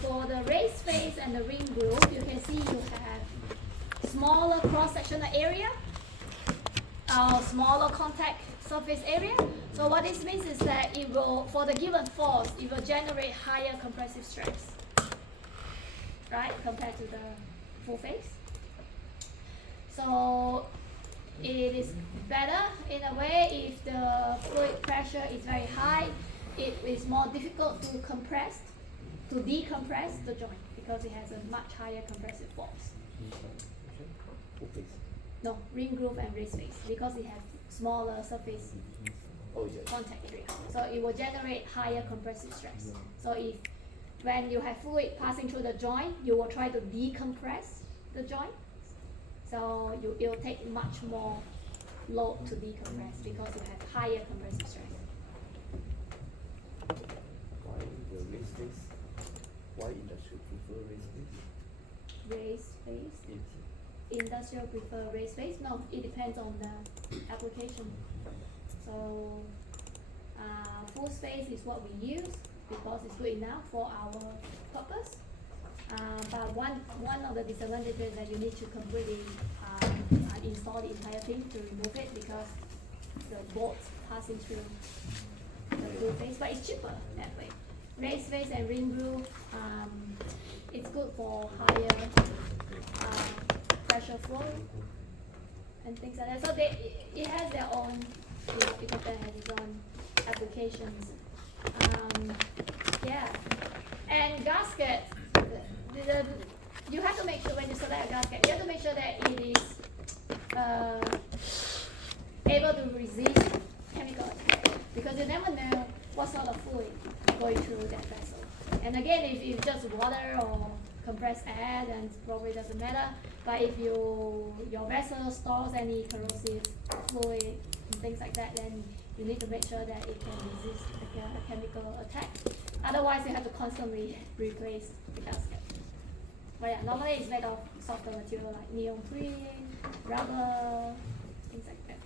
For the raised face and the ring groove, you can see you have smaller cross-sectional area, smaller contact surface area. So what this means is that it will, for the given force, it will generate higher compressive stress, right, compared to the full face. So it is better in a way if the fluid pressure is very high. It is more difficult to decompress the joint because it has a much higher compressive force. No, ring groove and raised face because it has smaller surface contact area. So it will generate higher compressive stress. So if when you have fluid passing through the joint, you will try to decompress the joint. So it will take much more load to decompress because you have higher compressive stress. Why the raised face? Why industrial prefer raised face? Raised face? Industrial prefer raised face? No, it depends on the application. So full space is what we use because it's good enough for our purpose. But one of the disadvantages that you need to completely install the entire thing to remove it because the bolts passing through the full face, but it's cheaper that way. Raised face and ring groove, it's good for higher pressure flow and things like that. So it has their own, because it has its own applications. Yeah, and gasket. You have to make sure when you select a gasket, you have to make sure that it is able to resist chemical attack because you never know what sort of fluid going through that vessel. And again, if it's just water or compressed air, then it probably doesn't matter. But if your vessel stores any corrosive fluid and things like that, then you need to make sure that it can resist a chemical attack. Otherwise, you have to constantly replace the gasket. But yeah, normally it's made of softer material like neoprene, rubber, things like that.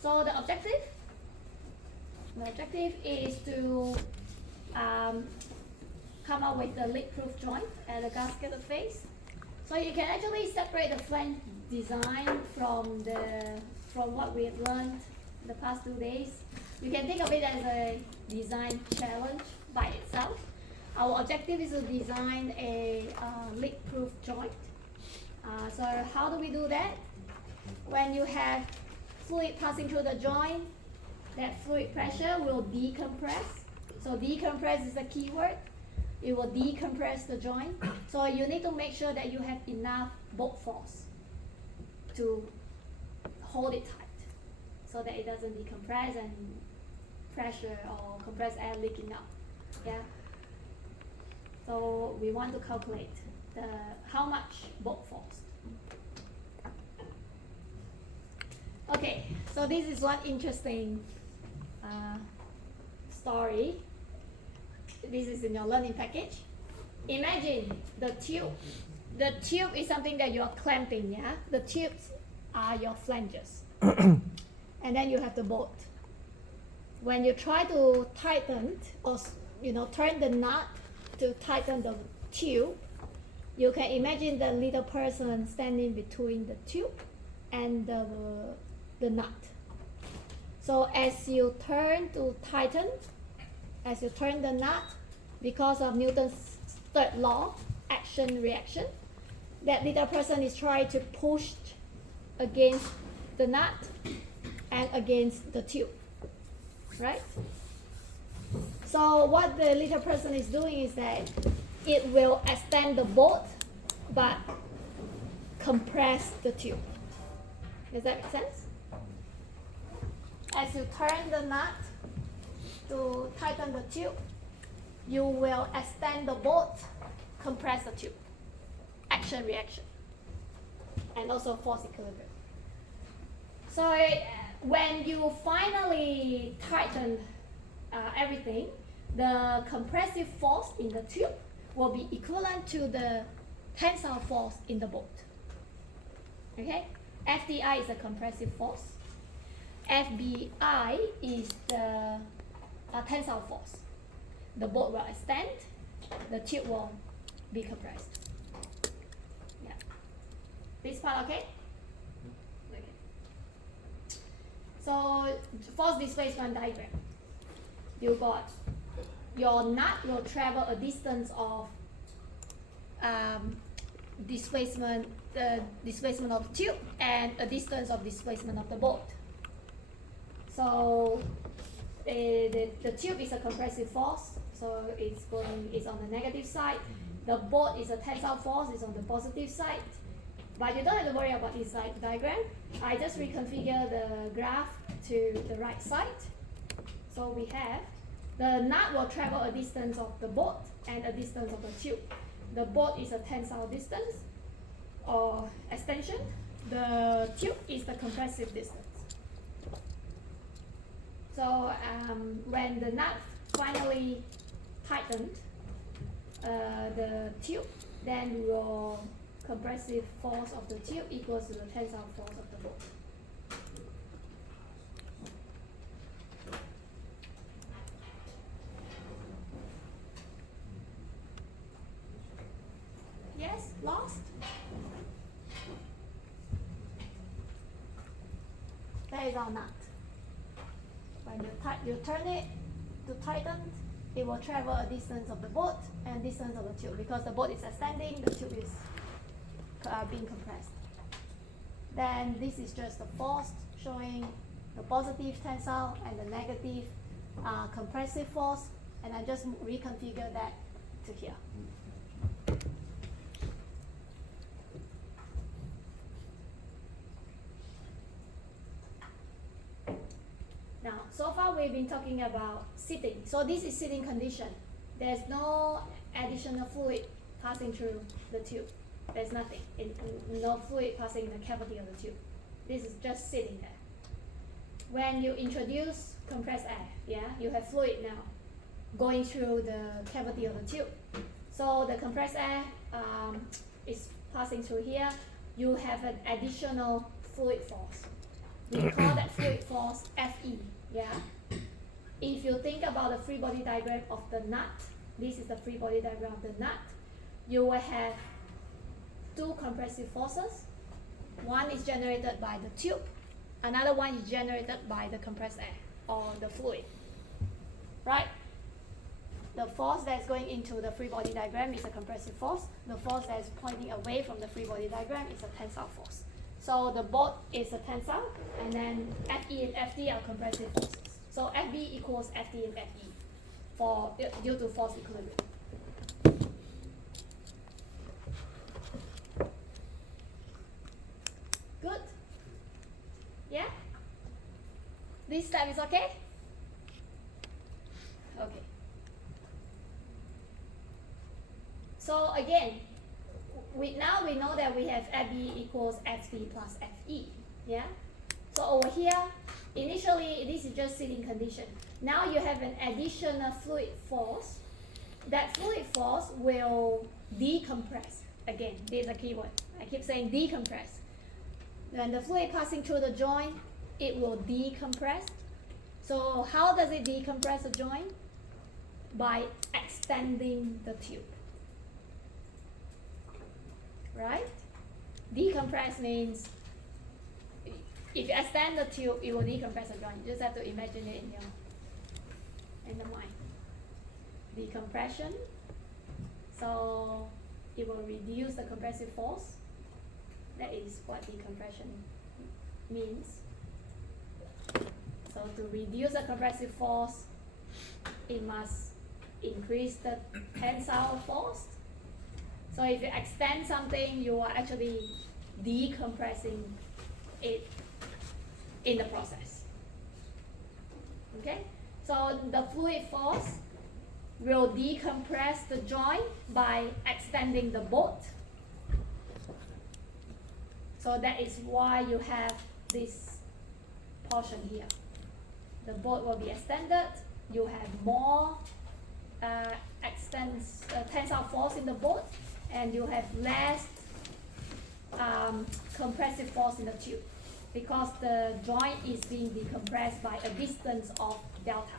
So the objective is to come up with the leak-proof joint at the gasketed face. So you can actually separate the flange design from what we have learned the past 2 days. You can think of it as a design challenge by itself. Our objective is to design a leak-proof joint. So how do we do that? When you have fluid passing through the joint, that fluid pressure will decompress. So decompress is the key word. It will decompress the joint. So you need to make sure that you have enough bolt force to hold it tight so that it doesn't decompress and pressure or compressed air leaking out. Yeah. So we want to calculate how much bolt force. Okay, so this is one interesting story. This is in your learning package. Imagine the tube. The tube is something that you are clamping, yeah? The tubes are your flanges. And then you have the bolt. When you try to tighten or turn the nut to tighten the tube, you can imagine the little person standing between the tube and the nut. So as you turn to tighten, as you turn the nut, because of Newton's third law, action-reaction, that little person is trying to push against the nut and against the tube, right? So what the little person is doing is that it will extend the bolt but compress the tube. Does that make sense? As you turn the nut to tighten the tube, you will extend the bolt, compress the tube. Action, reaction, and also force equilibrium. So when you finally tighten everything, the compressive force in the tube will be equivalent to the tensile force in the bolt. Okay? FDI is the compressive force. FBI is the tensile force. The boat will extend, the tube will be compressed. Yeah. This part okay? Okay. So force displacement diagram. You got your nut will travel a distance of displacement of the tube and a distance of displacement of the boat. So the tube is a compressive force, so it's on the negative side. The boat is a tensile force, it's on the positive side. But you don't have to worry about this diagram. I just reconfigure the graph to the right side. So we have the nut will travel a distance of the boat and a distance of the tube. The boat is a tensile distance or extension. The tube is the compressive distance. So when the nut finally tightened the tube, then your compressive force of the tube equals to the tensile force of the boat. Yes, lost? That is our nut. When you turn it to tighten, it will travel a distance of the boat and distance of the tube. Because the boat is extending, the tube is being compressed. Then this is just the force showing the positive tensile and the negative compressive force, and I just reconfigure that to here. Now, so far we've been talking about sitting. So this is sitting condition. There's no additional fluid passing through the tube. There's nothing, no fluid passing in the cavity of the tube. This is just sitting there. When you introduce compressed air, yeah, you have fluid now going through the cavity of the tube. So the compressed air is passing through here. You have an additional fluid force. We call that fluid force Fe, yeah? If you think about the free body diagram of the nut, this is the free body diagram of the nut, you will have two compressive forces. One is generated by the tube, another one is generated by the compressed air or the fluid, right? The force that's going into the free body diagram is a compressive force. The force that's pointing away from the free body diagram is a tensile force. So the boat is a tensile, and then Fe and Fd are compressive forces. So Fb equals Fd and Fe due to force equilibrium. Good? Yeah? This step is okay? Okay. So again, now we know that we have Fb equals Fd plus Fe, yeah? So over here, initially this is just sitting condition. Now you have an additional fluid force. That fluid force will decompress. Again, this is a key word. I keep saying decompress. When the fluid passing through the joint, it will decompress. So how does it decompress the joint? By extending the tube. Right? Decompress means if you extend the tube, it will decompress the joint. You just have to imagine it in the mind. Decompression. So it will reduce the compressive force. That is what decompression means. So to reduce the compressive force, it must increase the tensile force. So if you extend something, you are actually decompressing it in the process. Okay? So the fluid force will decompress the joint by extending the boat. So that is why you have this portion here. The boat will be extended. You have more tensile force in the boat, and you have less compressive force in the tube because the joint is being decompressed by a distance of delta.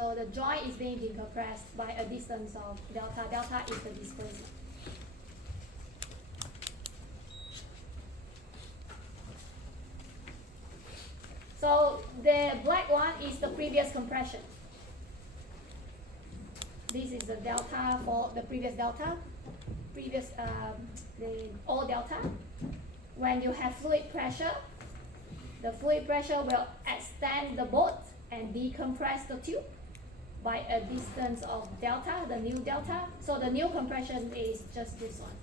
So the joint is being decompressed by a distance of delta. Delta is the displacement. So the black one is the previous compression. This is the delta for the previous delta, the all delta. When you have fluid pressure, the fluid pressure will extend the boat and decompress the tube by a distance of delta, the new delta. So the new compression is just this one.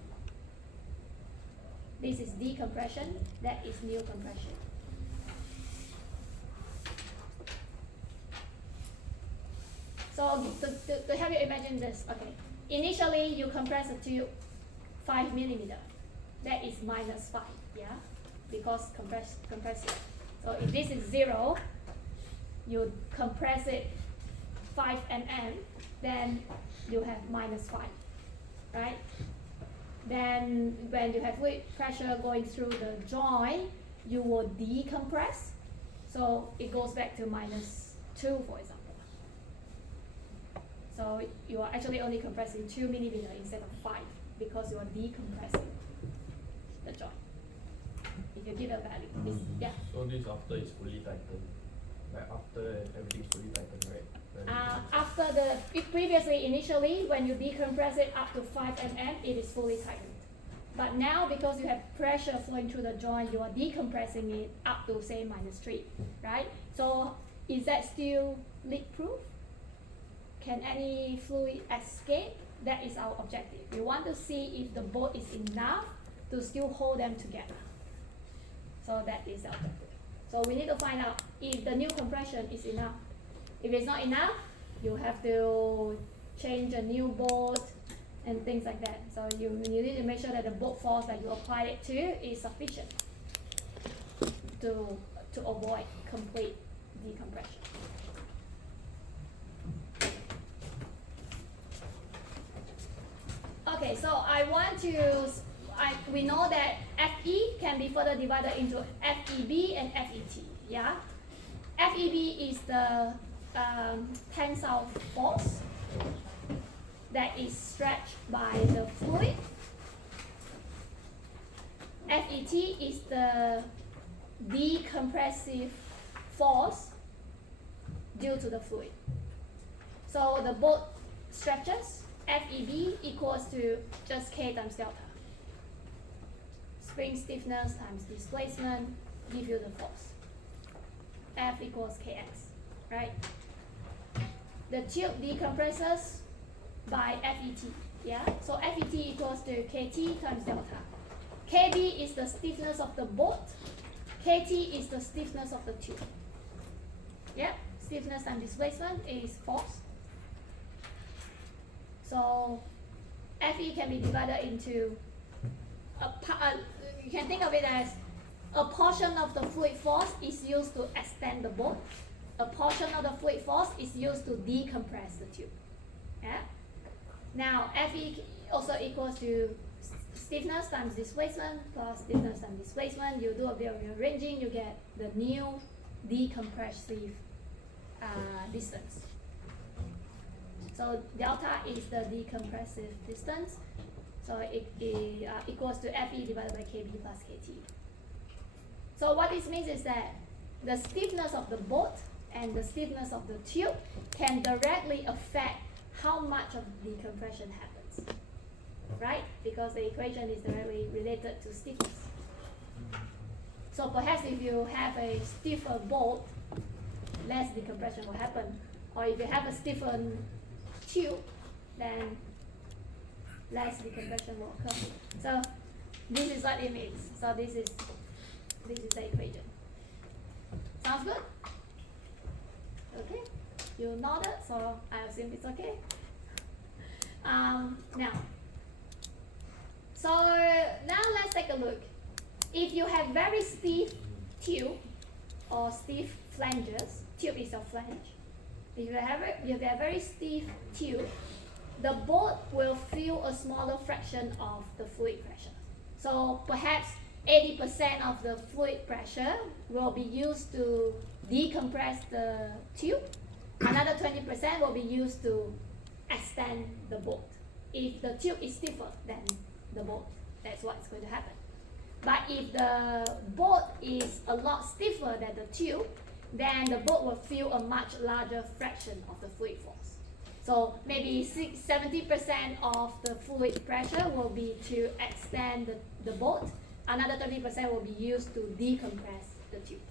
This is decompression, that is new compression. So to help you imagine this, okay. Initially you compress the tube 5 millimeter. That is minus 5, yeah? Because compress it. So if this is 0, you compress it 5 mm, then you have minus 5, right? Then when you have fluid pressure going through the joint, you will decompress. So it goes back to minus 2, for example. So you are actually only compressing 2 millimeter instead of 5 because you are decompressing the joint. If you give a value, it's, yeah. So this after it's fully tightened, like after everything's fully tightened, right? After initially, when you decompress it up to 5 mm, it is fully tightened. But now, because you have pressure flowing through the joint, you are decompressing it up to say minus 3, right? So is that still leak proof? Can any fluid escape? That is our objective. We want to see if the boat is enough to still hold them together. So that is the objective. So we need to find out if the new compression is enough. If it's not enough, you have to change a new boat and things like that. So you need to make sure that the boat force that you apply it to is sufficient to avoid complete decompression. Okay, so we know that FE can be further divided into FEB and FET, yeah? FEB is the tensile force that is stretched by the fluid. FET is the decompressive force due to the fluid. So the boat stretches, FEB equals to just K times delta. Spring stiffness times displacement give you the force. F equals Kx, right? The tube decompresses by FET, yeah? So FET equals to KT times delta. KB is the stiffness of the boat. KT is the stiffness of the tube. Yeah, stiffness times displacement is force. So FE can be divided into you can think of it as a portion of the fluid force is used to extend the boat. A portion of the fluid force is used to decompress the tube. Yeah. Now FE also equals to stiffness times displacement plus stiffness times displacement. You do a bit of rearranging, you get the new decompressive distance. So delta is the decompressive distance. So it equals to FE divided by KB plus KT. So what this means is that the stiffness of the boat and the stiffness of the tube can directly affect how much of decompression happens, right? Because the equation is directly related to stiffness. So perhaps if you have a stiffer boat, less decompression will happen. Or if you have a stiffer tube, then less decompression will occur. So this is what it means. So this is the equation. Sounds good? Okay. You nodded, so I assume it's okay. Now let's take a look. If you have very stiff tube or stiff flanges, tube is a flange. If you have a very stiff tube, the boat will feel a smaller fraction of the fluid pressure. So perhaps 80% of the fluid pressure will be used to decompress the tube, Another 20% will be used to extend the bolt. If the tube is stiffer than the bolt, that's what's going to happen. But if the bolt is a lot stiffer than the tube, then the bolt will feel a much larger fraction of the fluid force. So maybe 70% of the fluid pressure will be to extend the bolt. Another 30% will be used to decompress the tube.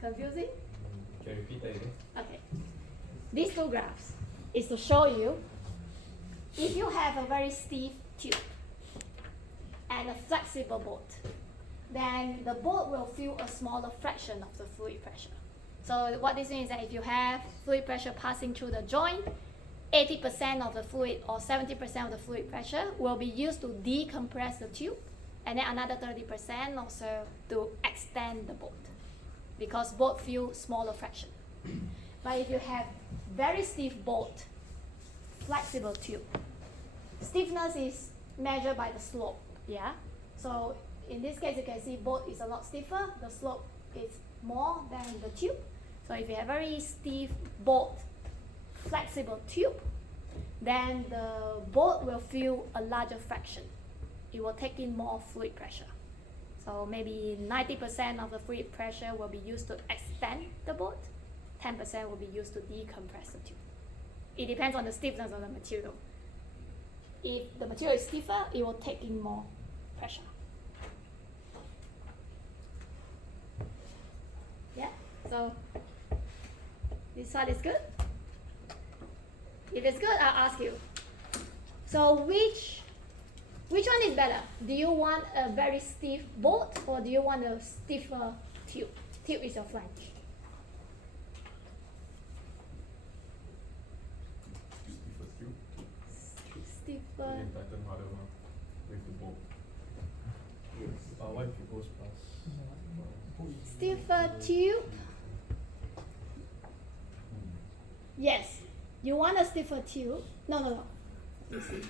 Confusing? Can you repeat that again? Okay. These two graphs is to show you if you have a very stiff tube and a flexible bolt, then the bolt will feel a smaller fraction of the fluid pressure. So what this means is that if you have fluid pressure passing through the joint, 80% of the fluid or 70% of the fluid pressure will be used to decompress the tube, and then another 30% also to extend the bolt, because both feel smaller fraction. But if you have very stiff bolt, flexible tube, stiffness is measured by the slope, yeah? So in this case, you can see bolt is a lot stiffer, the slope is more than the tube. So if you have very stiff bolt, flexible tube, then the bolt will feel a larger fraction. It will take in more fluid pressure. So maybe 90% of the fluid pressure will be used to extend the bolt, 10% will be used to decompress the tube. It depends on the stiffness of the material. If the material is stiffer, it will take in more pressure. Yeah, so this part is good. If it's good, I'll ask you. So which one is better? Do you want a very stiff bolt or do you want a stiffer tube? Tube is your flange. Stiffer tube. Stiffer. Then tighten harder with the bolt. Why if it goes past? Stiffer tube. Yes. You want a stiffer tube. No. You see.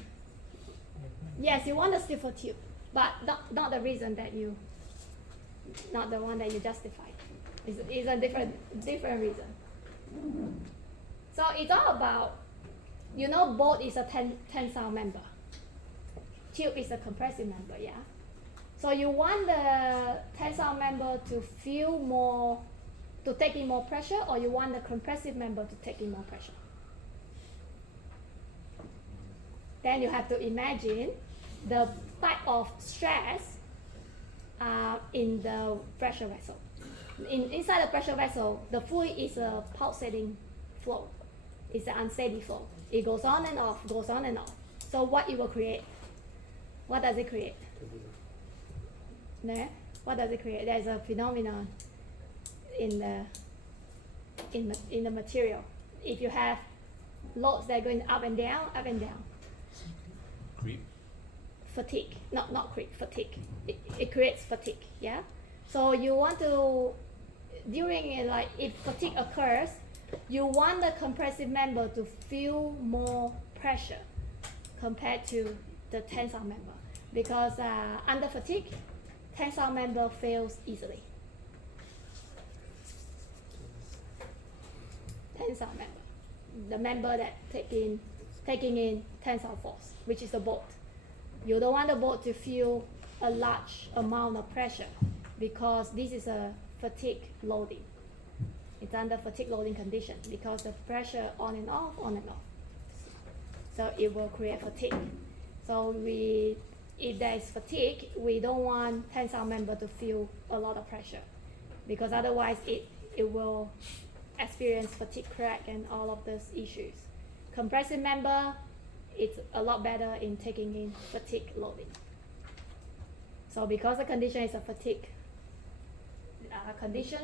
Yes, you want a stiffer tube, but not the reason that you, not the one that you justified. It's a different reason. So it's all about, bolt is a tensile member. Tube is a compressive member, yeah? So you want the tensile member to feel more, to take in more pressure, or you want the compressive member to take in more pressure? Then you have to imagine the type of stress in the pressure vessel. Inside the pressure vessel, the fluid is a pulsating flow. It's an unsteady flow. It goes on and off, goes on and off. So what it will create? What does it create? There? What does it create? There's a phenomenon in the material. If you have loads that are going up and down, Creep. fatigue. Not creep, fatigue. It creates fatigue, yeah? So you want to, if fatigue occurs, you want the compressive member to feel more pressure compared to the tensile member. Because under fatigue, tensile member fails easily. Tensile member. The member that taking in tensile force, which is the bolt. You don't want the bolt to feel a large amount of pressure because this is a fatigue loading. It's under fatigue loading condition because the pressure on and off. So it will create fatigue. So if there is fatigue, we don't want tensile member to feel a lot of pressure because otherwise it will experience fatigue crack and all of those issues. Compressive member, it's a lot better in taking in fatigue loading. So because the condition is a fatigue condition,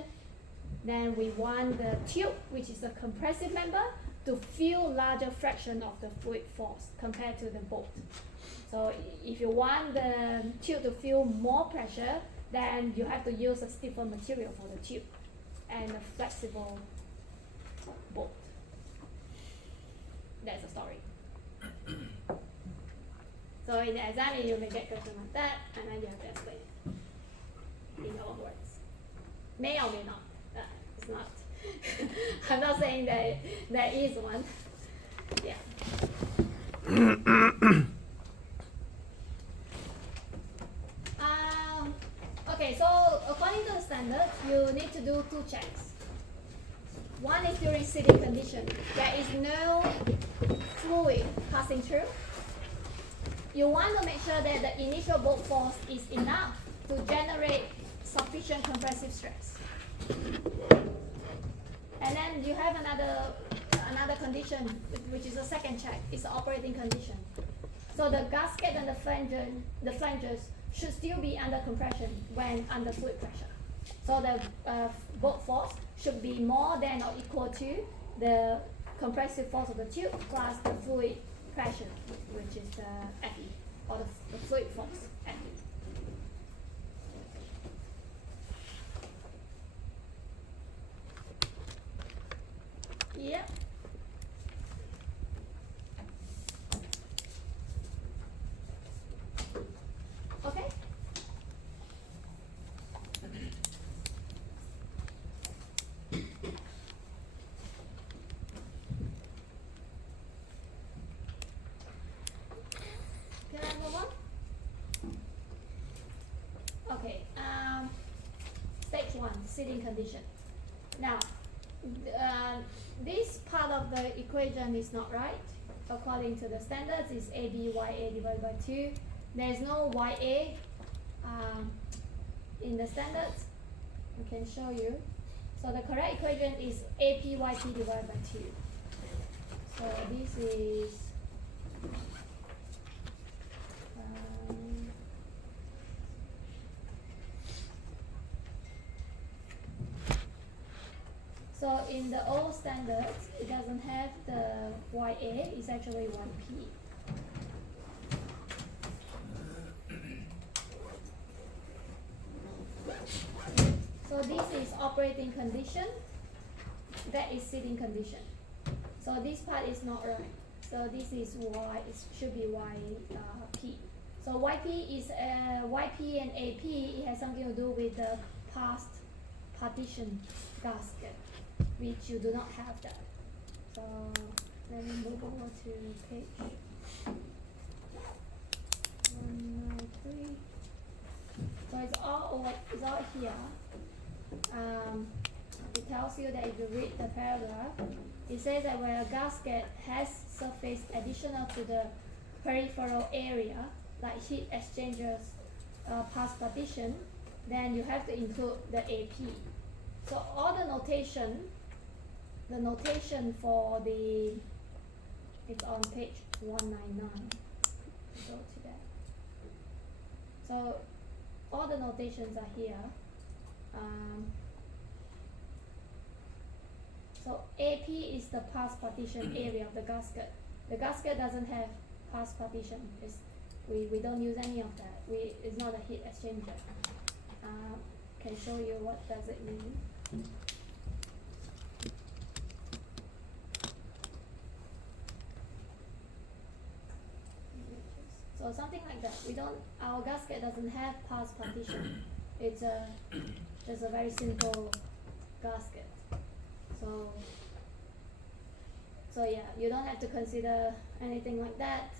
then we want the tube, which is a compressive member, to feel larger fraction of the fluid force compared to the bolt. So if you want the tube to feel more pressure, then you have to use a stiffer material for the tube and a flexible bolt. That's the story. So in the exam, you may get question like that, and then you have to explain it in your own words. May or may not. There is one. Yeah. Okay, so according to the standards, you need to do 2 checks. One is during sitting condition. There is no fluid passing through. You want to make sure that the initial bulk force is enough to generate sufficient compressive stress. And then you have another condition, which is the second check. It's the operating condition. So the gasket and the flanges should still be under compression when under fluid pressure. So the bulk force should be more than or equal to the compressive force of the tube plus the fluid pressure, which is the FE, or the fluid force, FE. Yep. Okay. Can I move on? Okay. Stage 1, sitting condition. Now, this part of the equation is not right. According to the standards, it's ABYA divided by 2. There's no YA in the standards. I can show you. So the correct equation is APYP divided by 2. So this is so in the old standards, it doesn't have the YA, it's actually 1P. So this is operating condition, that is sitting condition. So this part is not right. So this is Y, it should be YP. So YP is YP and AP, it has something to do with the past partition gasket, which you do not have that. So let me move over to page 193. So it's all here. It tells you that if you read the paragraph, it says that when a gasket has surface additional to the peripheral area, like heat exchangers past partition, then you have to include the AP. So all the notation for it's on page 199. Go to that. So all the notations are here. So AP is the past partition area of the gasket. The gasket doesn't have past partition. We don't use any of that. It's not a heat exchanger. Can show you what does it mean. So something like that. Our gasket doesn't have past partition. It's just a very simple gasket. So yeah, you don't have to consider anything like that,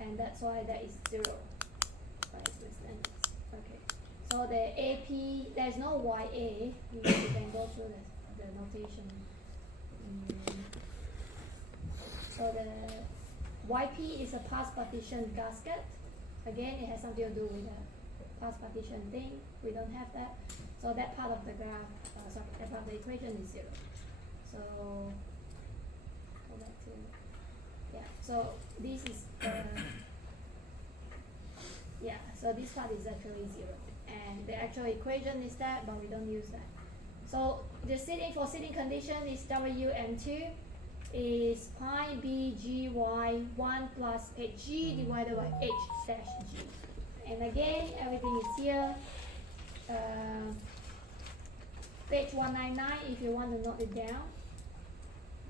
and that's why that is 0. Okay. So the AP, there's no YA. You can go through the notation. So the YP is a past partition gasket. Again, it has something to do with the past partition thing. We don't have that. So that part of the graph, that part of the equation is 0. So go back to, yeah. So this is so this part is actually 0, and the actual equation is that, but we don't use that. So the sitting condition is WM2 is pi BGY1 plus HG divided by H dash G. And again, everything is here. Page 199 if you want to note it down.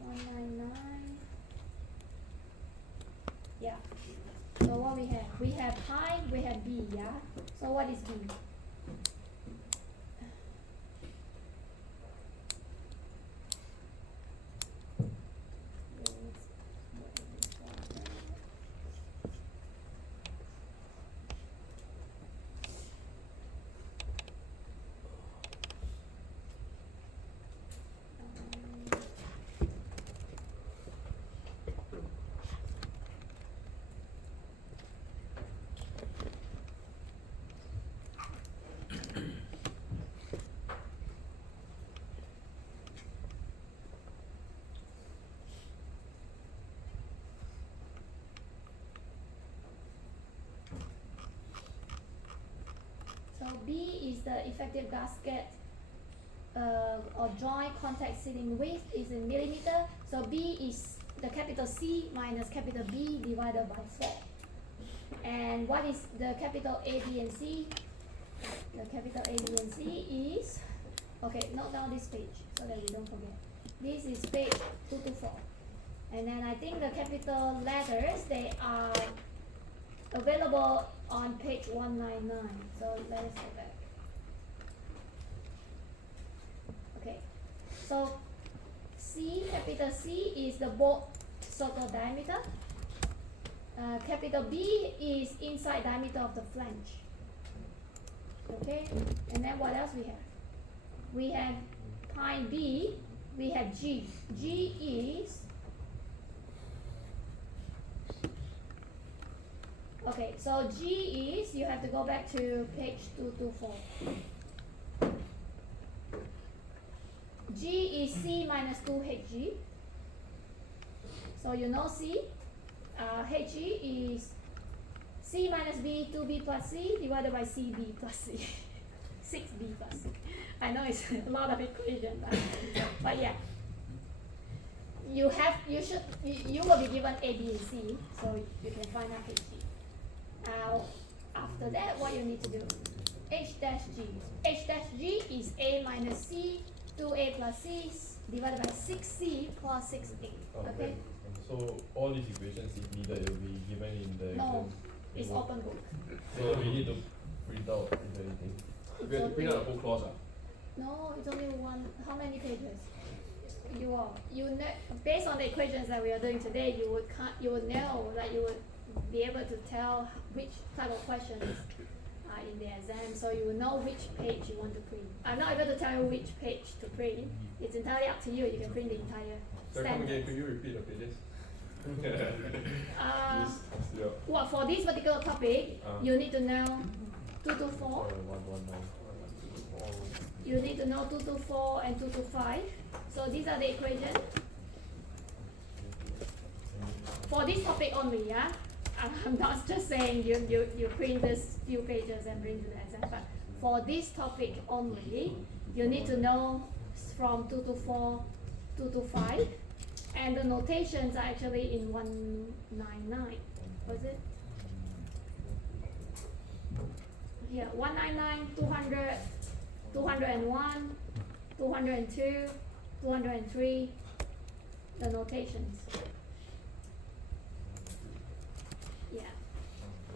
199. Yeah. So what we have pi, we have B, yeah? So what is B? So B is the effective gasket or joint contact sealing width is in millimeter. So B is the capital C minus capital B divided by 4. And what is the capital A, B, and C? The capital A, B, and C is, okay, note down this page so that we don't forget. This is page 224. And then I think the capital letters, they are available on page 199. So let us go back. Okay, so C, capital C is the bolt circle diameter. Capital B is inside diameter of the flange. Okay, and then what else we have? We have pi B, we have G. G is, okay, so G is, you have to go back to page 224. G is C minus 2HG. So you know C. HG is C minus B, 2B plus C divided by CB plus C. 6B plus C. I know it's a lot of equations, but yeah. You will be given A, B, and C, so you can find out HG. After that, what you need to do? H dash G. H dash G is A minus C, 2A plus C divided by 6C plus 6A. Okay? So all these equations, if needed, it will be given in the No, exam. it's open book. So we need to print out if anything. We have to print out the whole clause. No, it's only one. How many pages? Based on the equations that we are doing today, you would know, like you would be able to tell which type of questions are in the exam, so you will know which page you want to print. I'm not able to tell you which page to print. It's entirely up to you. You can print the entire So come again, standard. could you repeat the pages? Well, for this particular topic, you need to know 224. You need to know 224 and 225. So these are the equations. For this topic only, yeah? I'm not just saying you print this few pages and bring to the exam, but for this topic only, you need to know from 224, 225, and the notations are actually in 199. Was it? Yeah, 199, 200, 201, 202, 203, the notations. Yeah.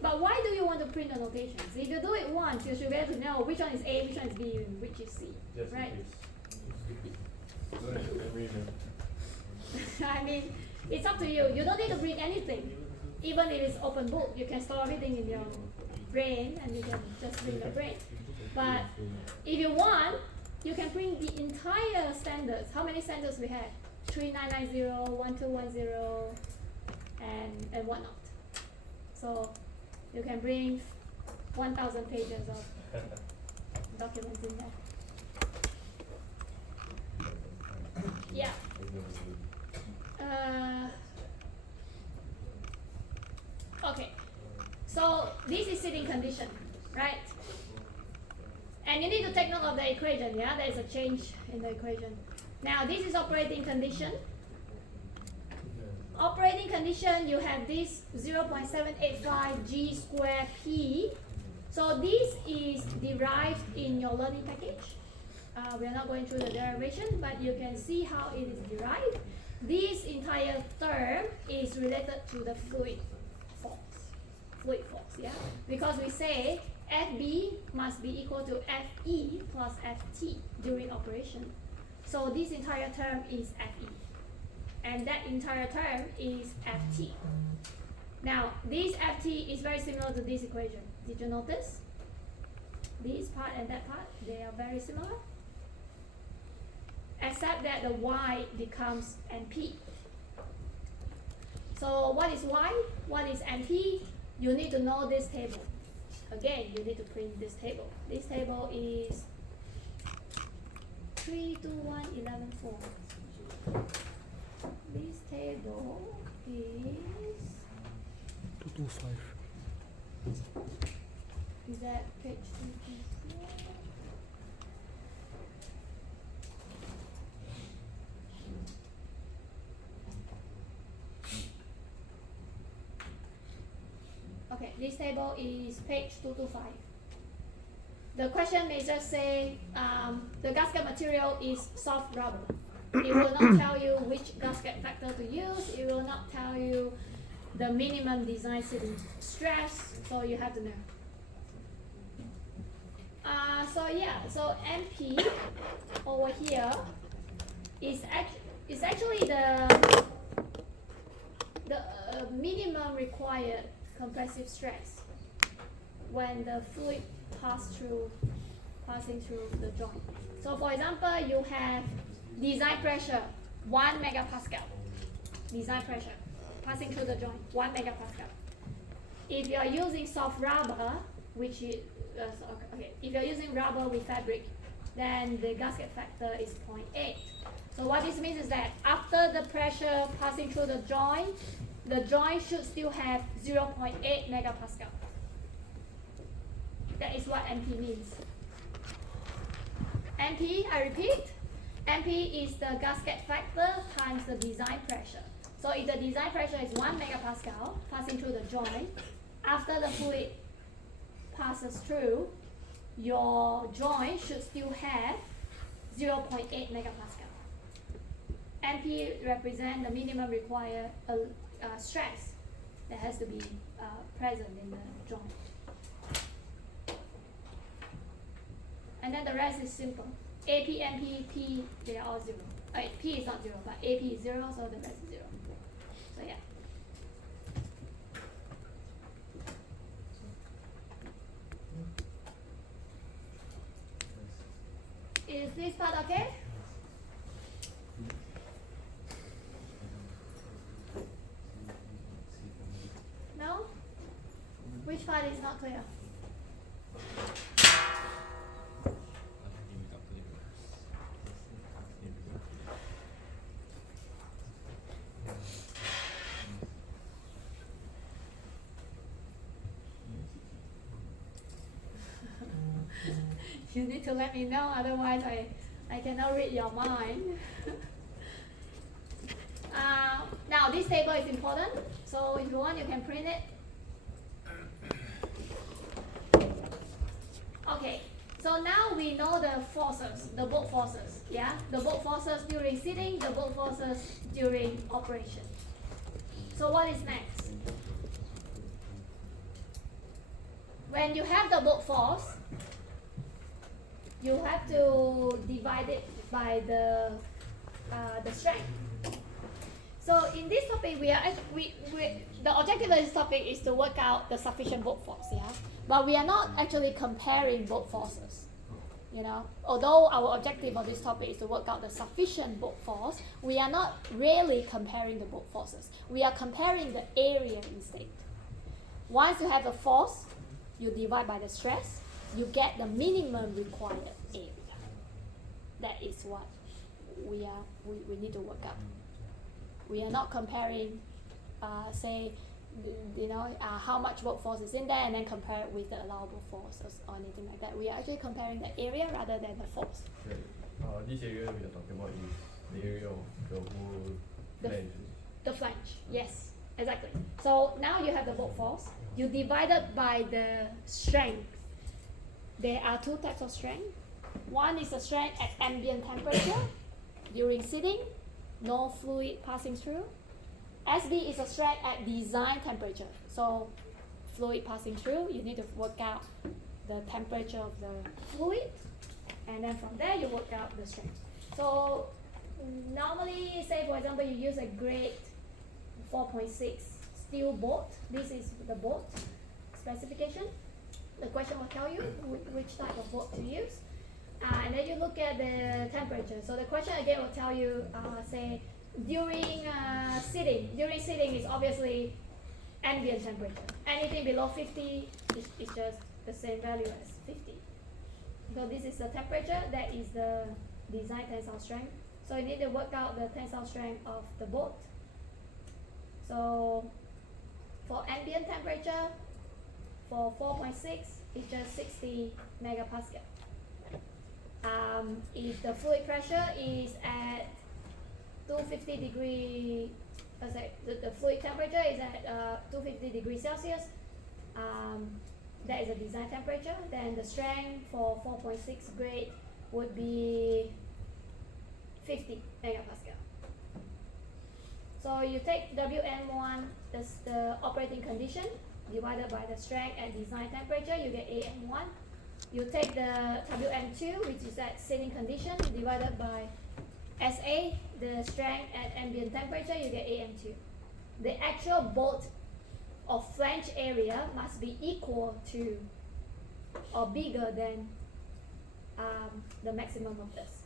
But why do you want to print the notations? If you do it once, you should be able to know which one is A, which one is B, and which is C. Just in right? case. So that you can remember. I mean, it's up to you. You don't need to bring anything. Even if it's open book, you can store everything in your brain and you can just bring your brain. But if you want, you can bring the entire standards. How many standards we have? 3990, 1210, and whatnot. So you can bring 1,000 pages of documents in there. Yeah. Okay. So this is sitting condition, right? And you need to take note of the equation, yeah? There is a change in the equation. Now this is operating condition. Operating condition, you have this 0.785 G square P. So this is derived in your learning package. We are not going through the derivation, but you can see how it is derived. This entire term is related to the fluid force. Fluid force, yeah? Because we say FB must be equal to FE plus FT during operation. So this entire term is FE. And that entire term is FT. Now, this FT is very similar to this equation. Did you notice? This part and that part, they are very similar. Except that the Y becomes NP. So what is Y? What is NP? You need to know this table. Again, you need to print this table. This table is 3, 2, 1, 11, 4. This table is 225. Is that page 24? Okay, this table is page 225. The question may just say the gasket material is soft rubber. It will not tell you which gasket factor to use. It will not tell you the minimum design seating stress, so you have to know. So MP over here is actually the minimum required compressive stress when the fluid passing through the joint. So for example, you have design pressure 1 megapascal. Design pressure passing through the joint 1 megapascal. If you are using soft rubber, which is if you are using rubber with fabric, then the gasket factor is 0.8. So what this means is that after the pressure passing through the joint should still have 0.8 megapascal. That is what MP means. MP, I repeat, MP is the gasket factor times the design pressure. So if the design pressure is 1 megapascal passing through the joint, after the fluid passes through, your joint should still have 0.8 megapascal. MP represents the minimum required stress that has to be present in the joint. And then the rest is simple. AP, MP, P, they are all 0. P is not 0, but AP is 0, so the rest is 0. So yeah. Is this part okay? No? Which part is not clear? You need to let me know, otherwise I cannot read your mind. Now this table is important, so if you want you can print it. Okay, so now we know the forces, the bulk forces, yeah? The bulk forces during seating, the bulk forces during operation. So what is next? When you have the bulk force, you have to divide it by the strength. So in this topic, the objective of this topic is to work out the sufficient bulk force, yeah. But we are not actually comparing bulk forces, you know. Although our objective of this topic is to work out the sufficient bulk force, we are not really comparing the bulk forces. We are comparing the area instead. Once you have the force, you divide by the stress, you get the minimum required area. That is what we need to work out. We are not comparing, how much workforce is in there and then compare it with the allowable force or anything like that. We are actually comparing the area rather than the force. Right. This area we are talking about is the area of the whole flange. The flange, yes, exactly. So now you have the workforce. You divide it by the strength. There are two types of strength. One is the strength at ambient temperature during seating, no fluid passing through. SB is a strength at design temperature. So fluid passing through, you need to work out the temperature of the fluid, and then from there you work out the strength. So normally, say for example, you use a grade 4.6 steel bolt. This is the bolt specification. The question will tell you which type of bolt to use. And then you look at the temperature. So the question again will tell you, say, during seating. During seating is obviously ambient temperature. Anything below 50 is just the same value as 50. So this is the temperature, that is the design tensile strength. So you need to work out the tensile strength of the bolt. So for ambient temperature, for 4.6, is just 60 megapascal. If the fluid pressure is at 250 degree, the fluid temperature is at 250 degrees Celsius, that is a design temperature, then the strength for 4.6 grade would be 50 megapascal. So you take WM1, that's the operating condition, divided by the strength at design temperature, you get AM1. You take the WM2, which is at sitting condition, divided by SA, the strength at ambient temperature, you get AM2. The actual bolt or flange area must be equal to or bigger than the maximum of this.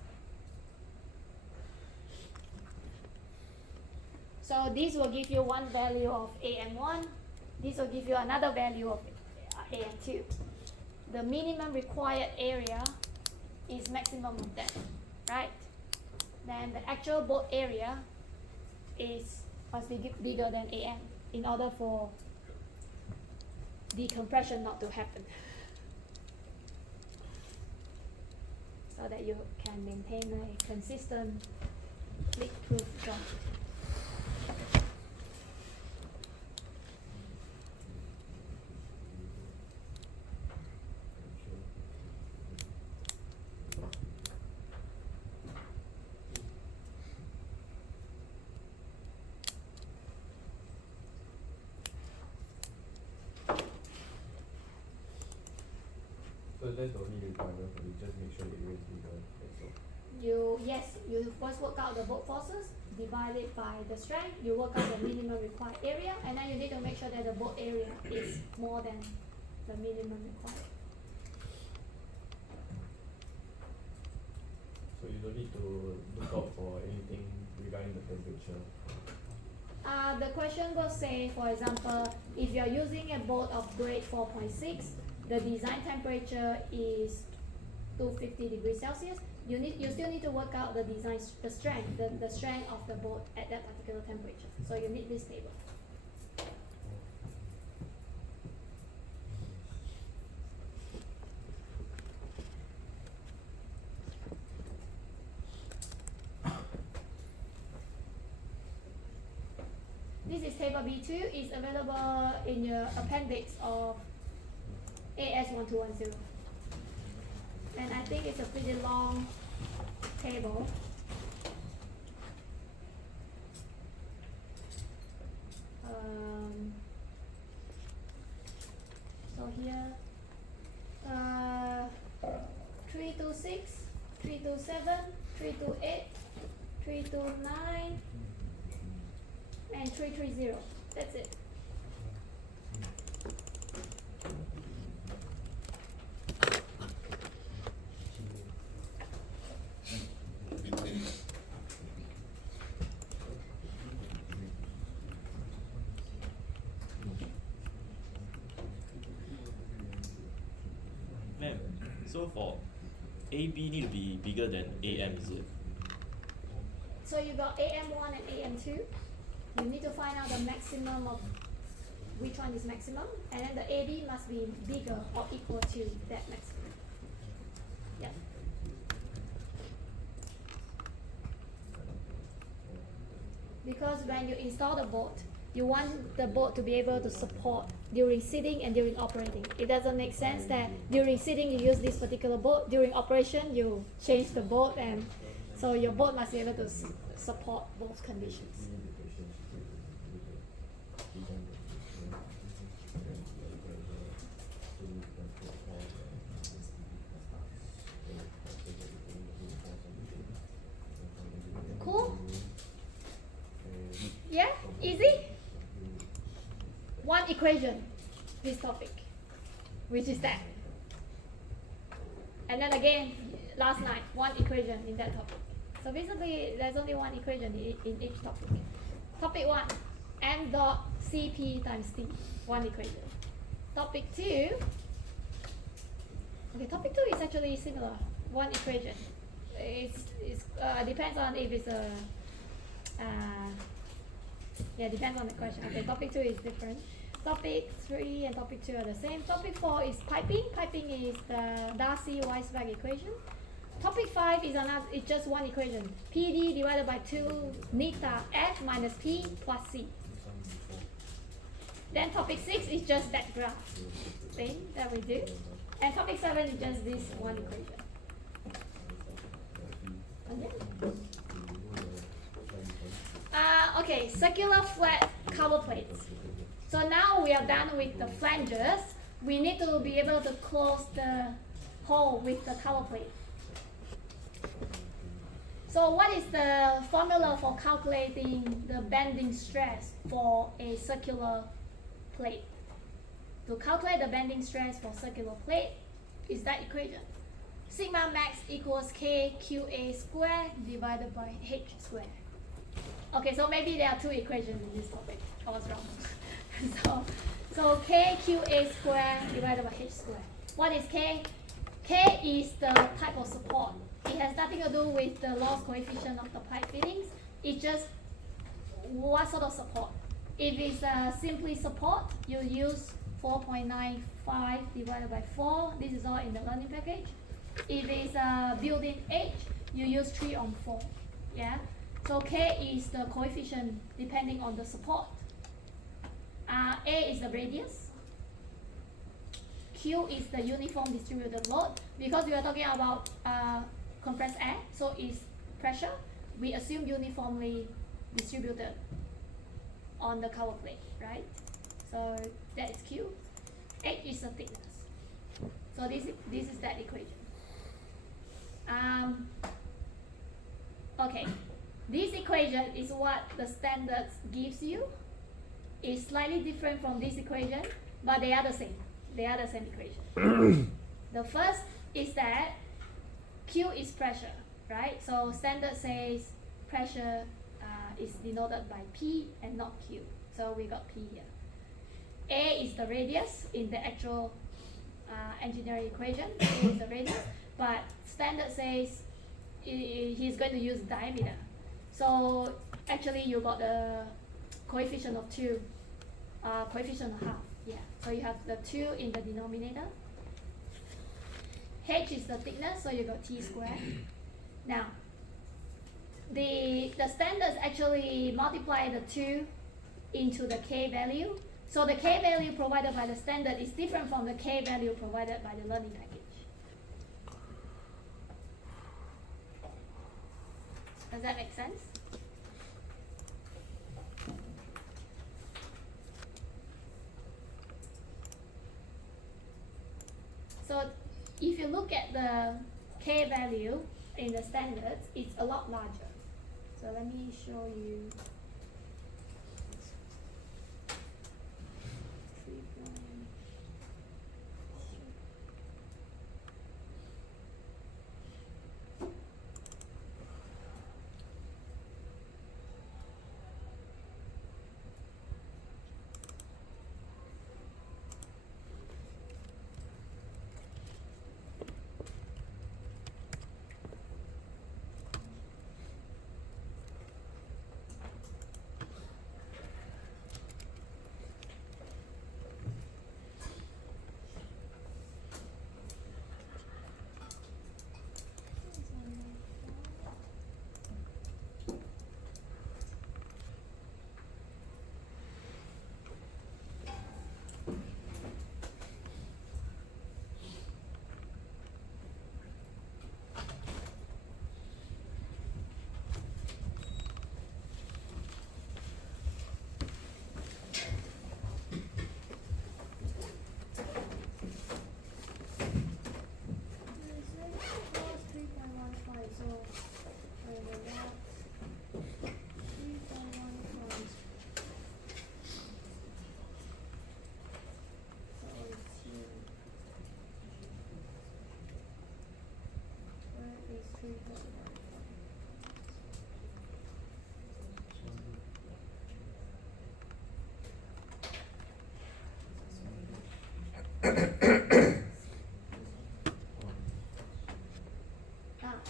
So this will give you one value of AM1. This will give you another value of AM2. The minimum required area is maximum of that, right? Then the actual bolt area must be bigger than AM in order for decompression not to happen. So that you can maintain a consistent leak-proof joint. So that's the only requirement for you, just make sure the area is bigger, that's all. You first work out the bolt forces, divide it by the strength, you work out the minimum required area, and then you need to make sure that the bolt area is more than the minimum required. So you don't need to look out for anything regarding the temperature. The question will say, for example, if you're using a bolt of grade 4.6, the design temperature is 250 degrees Celsius, you still need to work out the strength, the strength of the bolt at that particular temperature. So you need this table. This is table B2. It's available in your appendix of AS1210. And I think it's a pretty long table. So here, 326, 327, 328, 329, and 330. That's it. Ma'am, so for AB need to be bigger than AM, is it? So you got AM1 and AM2. You need to find out the maximum of which one is maximum, and then the AB must be bigger or equal to that maximum. Yeah. Because when you install the bolt, you want the bolt to be able to support during sitting and during operating. It doesn't make sense that during sitting you use this particular bolt, during operation you change the bolt, and so your bolt must be able to support both conditions. Cool? Yeah? Easy? One equation, this topic, which is that. And then again, last night, one equation in that topic. So basically, there's only one equation in each topic. Topic 1, m dot Cp times T, one equation. Topic 2, okay, topic 2 is actually similar, one equation. It's depends on if it's a, yeah, depends on the question. Okay, topic 2 is different. topic 3 and topic 2 are the same. Topic 4 is piping. Piping is the Darcy-Weisbach equation. Topic 5 is another. It's just one equation. PD divided by 2 neta F minus P plus C. Then topic 6 is just that graph thing that we do. And topic 7 is just this one equation. Okay, circular flat cover plates. So now we are done with the flanges. We need to be able to close the hole with the cover plate. So what is the formula for calculating the bending stress for a circular plate? To calculate the bending stress for circular plate is that equation. Sigma max equals KQA squared divided by H squared. Okay, so maybe there are two equations in this topic. I was wrong. so KQA squared divided by H squared. What is K? K is the type of support. It has nothing to do with the loss coefficient of the pipe fittings. It's just what sort of support. If it's simply support, you use 4.95 divided by 4. This is all in the learning package. If it's built-in H, you use 3 on 4. Yeah. So K is the coefficient depending on the support. A is the radius. Q is the uniform distributed load. Because we are talking about compressed air, so it's pressure. We assume uniformly distributed on the cover plate, right? So that is Q. H is the thickness. So this is that equation. Okay, this equation is what the standards gives you. It's slightly different from this equation, but they are the same. They are the same equation. The first is that Q is pressure, right? So standard says pressure is denoted by P and not Q. So we got P here. A is the radius in the actual engineering equation. A is the radius, but standard says he's going to use diameter. So actually you got the coefficient of 2, coefficient of half. Yeah. So you have the 2 in the denominator. H is the thickness, so you got T squared. Now, the standards actually multiply the 2 into the K value. So the K value provided by the standard is different from the K value provided by the learning package. Does that make sense? So if you look at the K value in the standards, it's a lot larger. So let me show you.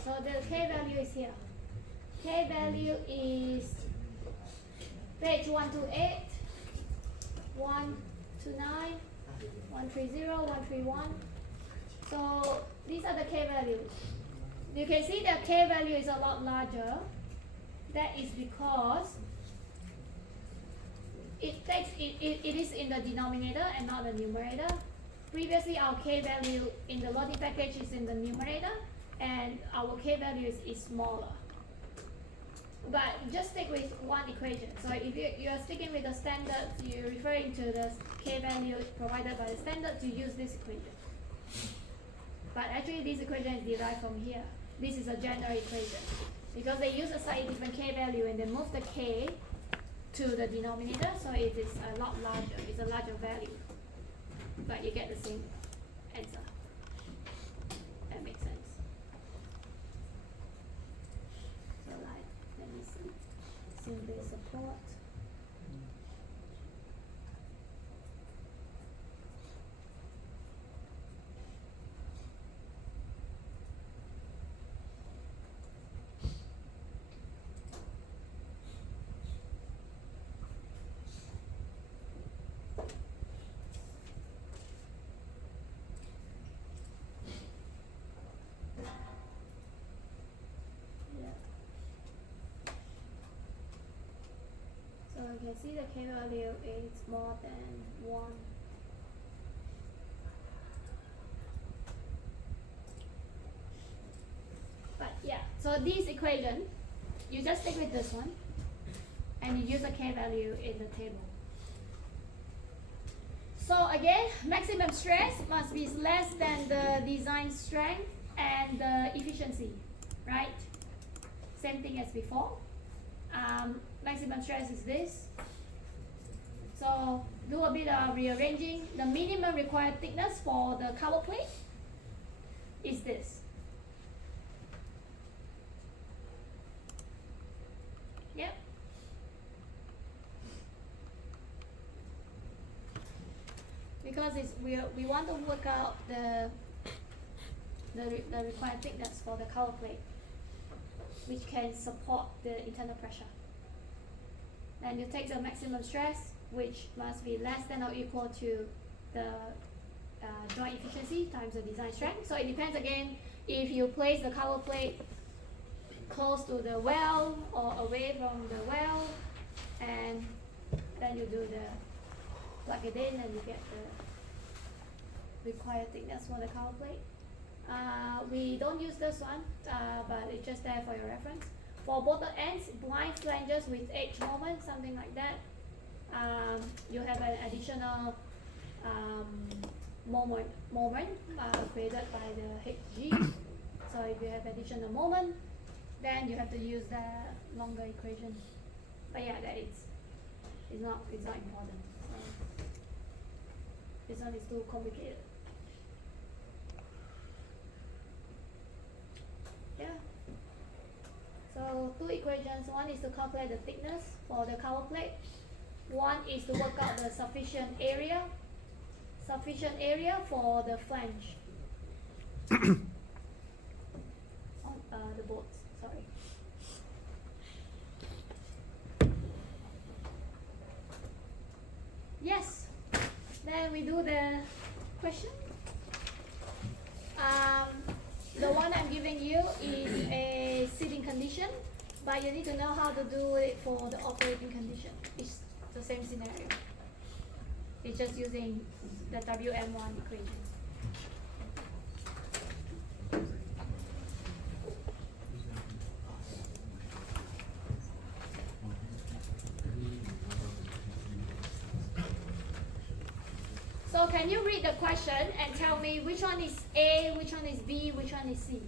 So the K value is here. K value is page 128, 1, 129, 130, 131. So these are the K values. You can see the K value is a lot larger. That is because it is in the denominator and not the numerator. Previously, our K value in the loading package is in the numerator, and our K value is smaller. But just stick with one equation. So if you are sticking with the standard, you're referring to the K value provided by the standard to use this equation. But actually, this equation is derived from here. This is a general equation. Because they use a slightly different K value and they move the K to the denominator, so it is a lot larger. It's a larger value. But you get the same answer. That makes sense. So like, let me see. Simply support. So you can see the K value is more than 1. But yeah, so this equation, you just stick with this one, and you use the K value in the table. So again, maximum stress must be less than the design strength and the efficiency, right? Same thing as before. Maximum stress is this. So do a bit of rearranging. The minimum required thickness for the cover plate is this. Yep. Because we want to work out the required thickness for the cover plate, which can support the internal pressure. Then you take the maximum stress, which must be less than or equal to the joint efficiency times the design strength. So it depends again if you place the cover plate close to the well or away from the well, and then you do the plug it in and you get the required thickness for the cover plate. We don't use this one, but it's just there for your reference. For both the ends, blind flanges with edge moment, something like that, you have an additional moment created by the HG. So if you have additional moment, then you have to use the longer equation. But yeah, that is not important. So this one is too complicated. Yeah. So two equations. One is to calculate the thickness for the cover plate. One is to work out the sufficient area for the flange. On the bolts, sorry. Yes. Then we do the question. The one I'm giving you is a sitting condition, but you need to know how to do it for the operating condition. It's the same scenario. It's just using the WM1 equation. So can you read the question and tell me which one is A, which one is B, which one is C?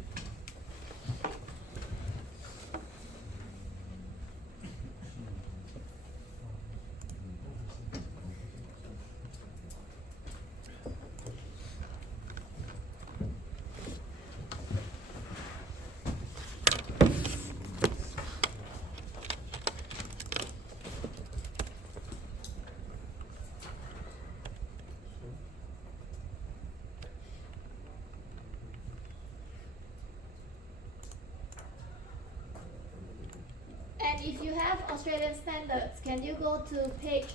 And if you have Australian standards, can you go to page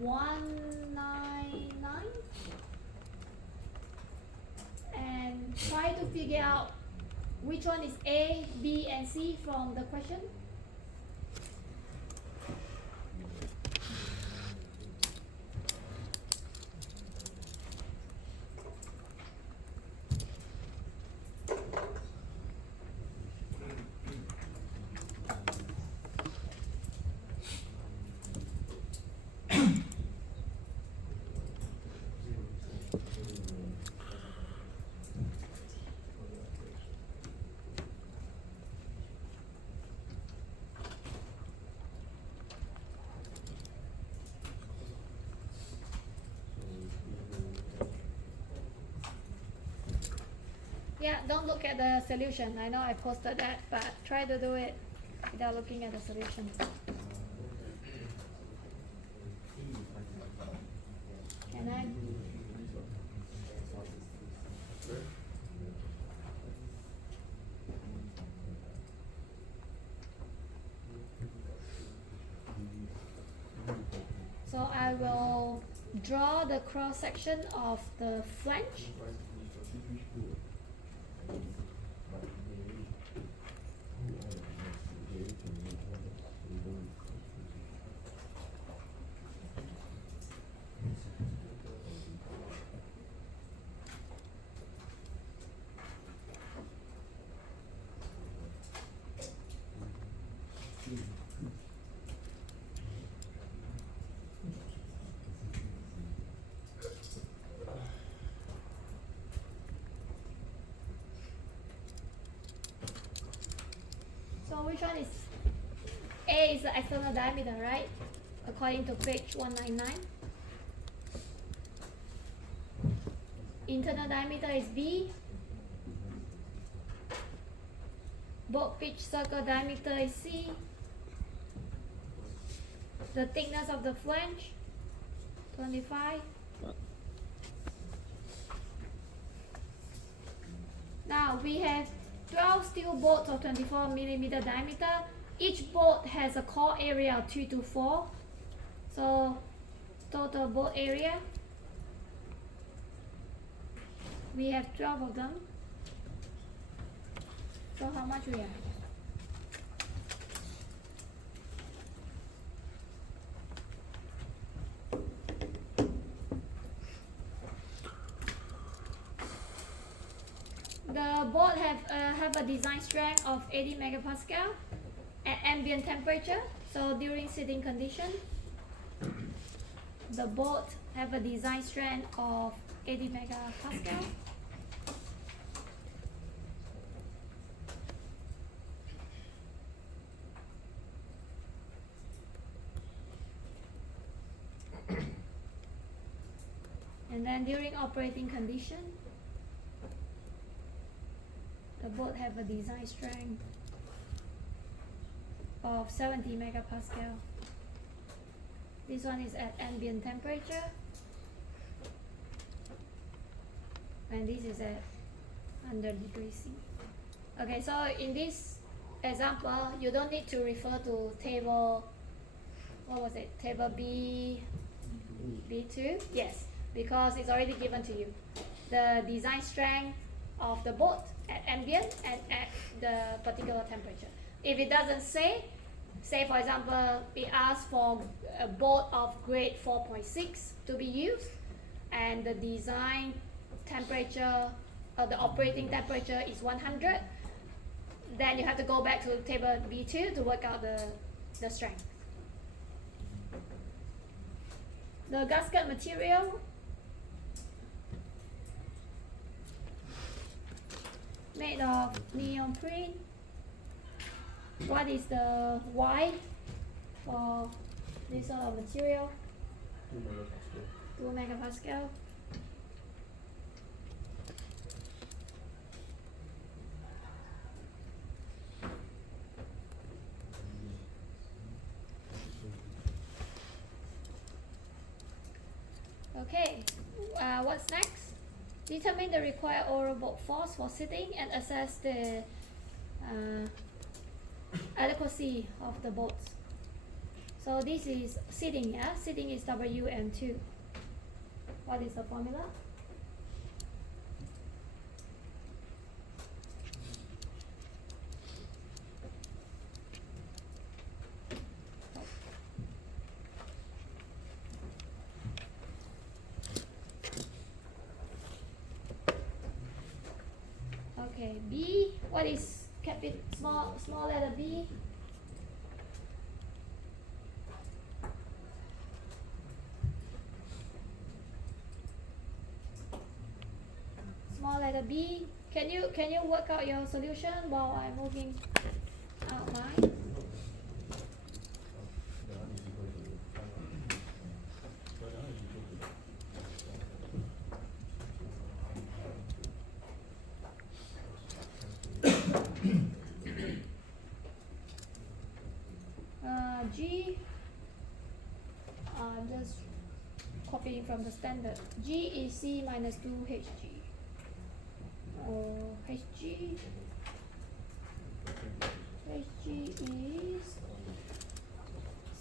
199 and try to figure out which one is A, B, and C from the question. Yeah, don't look at the solution. I know I posted that, but try to do it without looking at the solution. Can I? So I will draw the cross section of the flange. So which one is A is the external diameter, right? According to page 199. Internal diameter is B. Both pitch circle diameter is C. The thickness of the flange, 25. Now we have 12 steel bolts of 24 millimeter diameter. Each bolt has a core area of 2 to 4. So total bolt area, we have 12 of them. So how much we have? The bolt have a design strength of 80 megapascal at ambient temperature. So during sitting condition, the bolt have a design strength of 80 megapascal. And then during operating condition, the bolt have a design strength of 70 megapascal. This one is at ambient temperature, and this is at 100 degrees C. Okay, so in this example, you don't need to refer to table, what was it, table B2? Yes, because it's already given to you. The design strength of the bolt at ambient and at the particular temperature. If it doesn't say for example, it asks for a bolt of grade 4.6 to be used, and the design temperature, the operating temperature is 100, then you have to go back to table B2 to work out the strength. The gasket material, made of neoprene. What is the Y for this sort of material? 2 megapascal. Okay, what's next? Determine the required overall bolt force for sitting and assess the adequacy of the bolts. So this is seating, yeah? Seating is WM2. What is the formula? Okay, B, what is small letter B? Small letter B. Can you work out your solution while I'm moving out mine? G, I'm just copying from the standard. G is C minus 2HG. HG is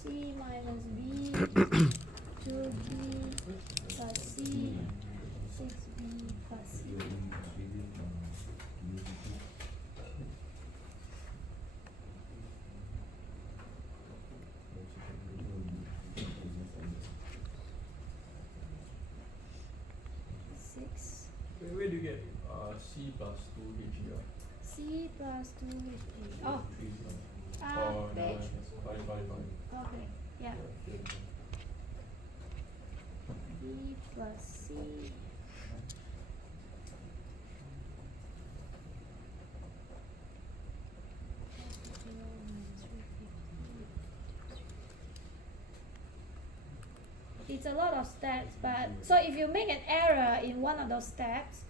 C minus B 2B plus C 6B plus C. Where do you get C plus 2 Hg? C plus 2HG. Oh, Oh, no, page. fine. Okay, yeah. Yeah. B plus C. It's a lot of steps, but so if you make an error in one of those steps,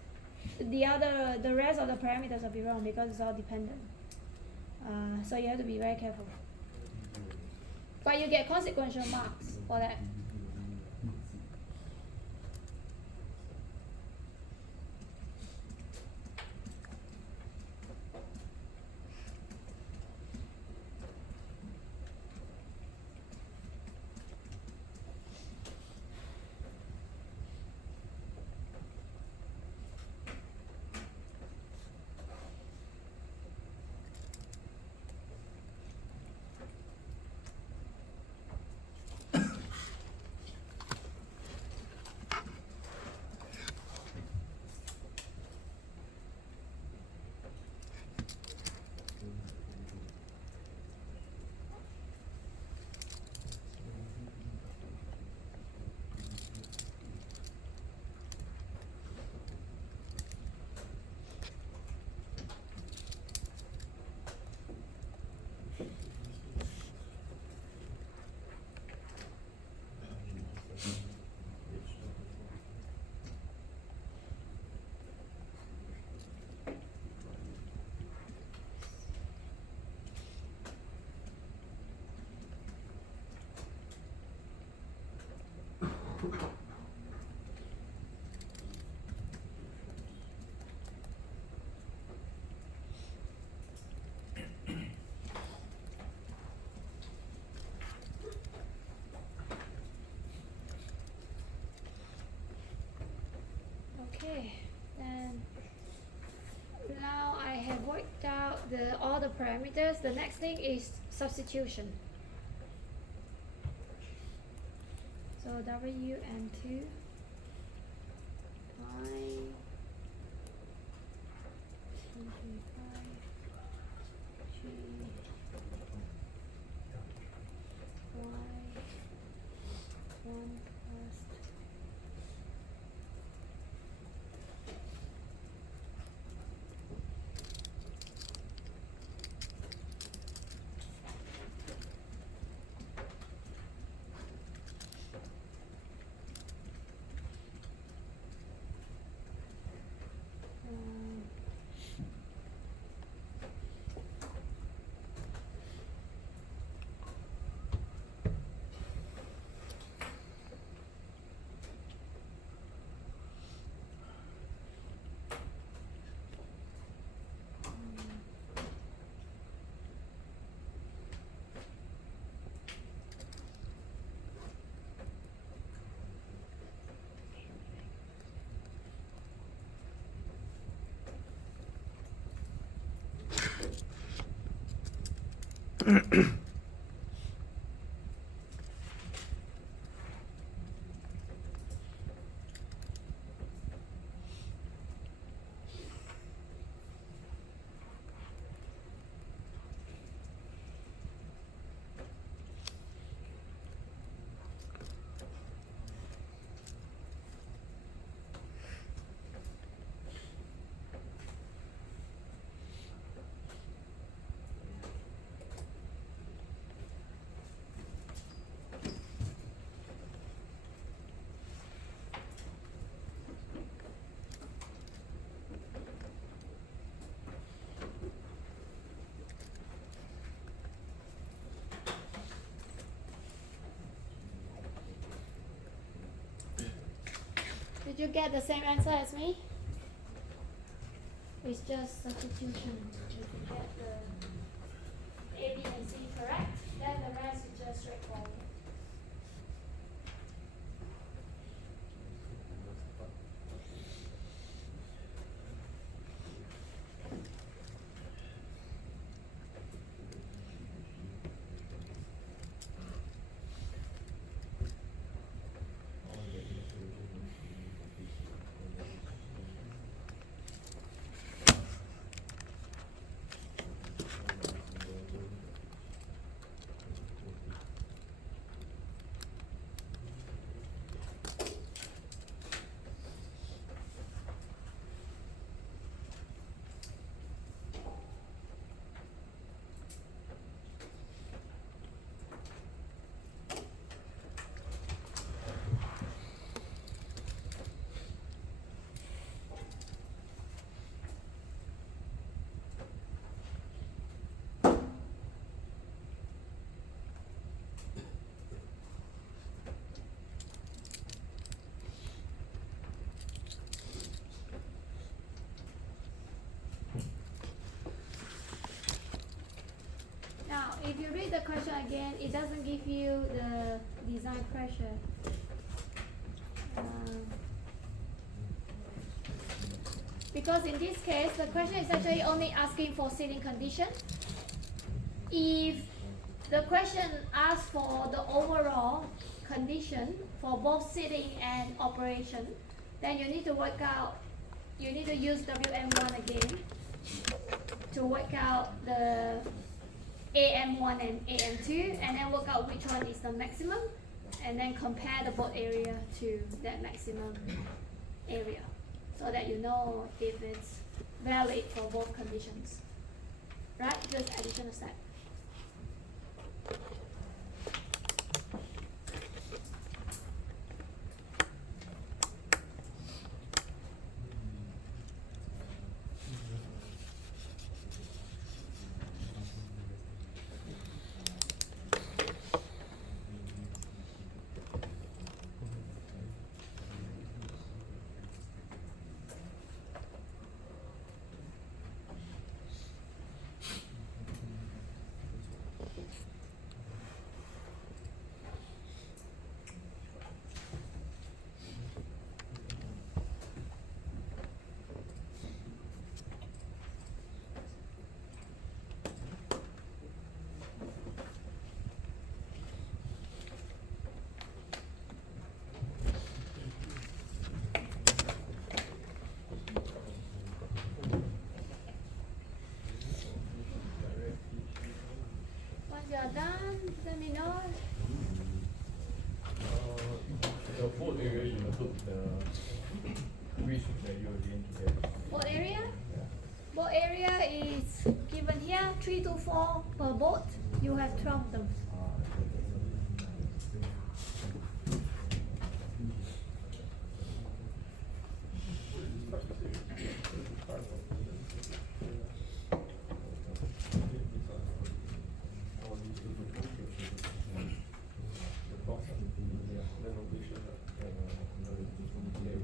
the rest of the parameters will be wrong because it's all dependent. So you have to be very careful. But you get consequential marks for that. Okay, then now I have worked out all the parameters. The next thing is substitution. So WN2 pi 25 G Y 1 plus Did you get the same answer as me? It's just substitution. If you get the A, B, and C correct, then the rest is just straightforward. Now, if you read the question again, it doesn't give you the design pressure. Because in this case, the question is actually only asking for seating condition. If the question asks for the overall condition for both seating and operation, then you need to work out, you need to use WM1 again to work out the AM1 and AM2, and then work out which one is the maximum, and then compare the board area to that maximum area, so that you know if it's valid for both conditions. Right? Just additional step. Once you are done, let me know. The board area, you took the which value again to get? Board area? Yeah. Board area is given here, 3 to 4 per board. You have 12 of them.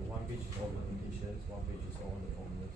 One page is all the conditions, one page is all the formulas.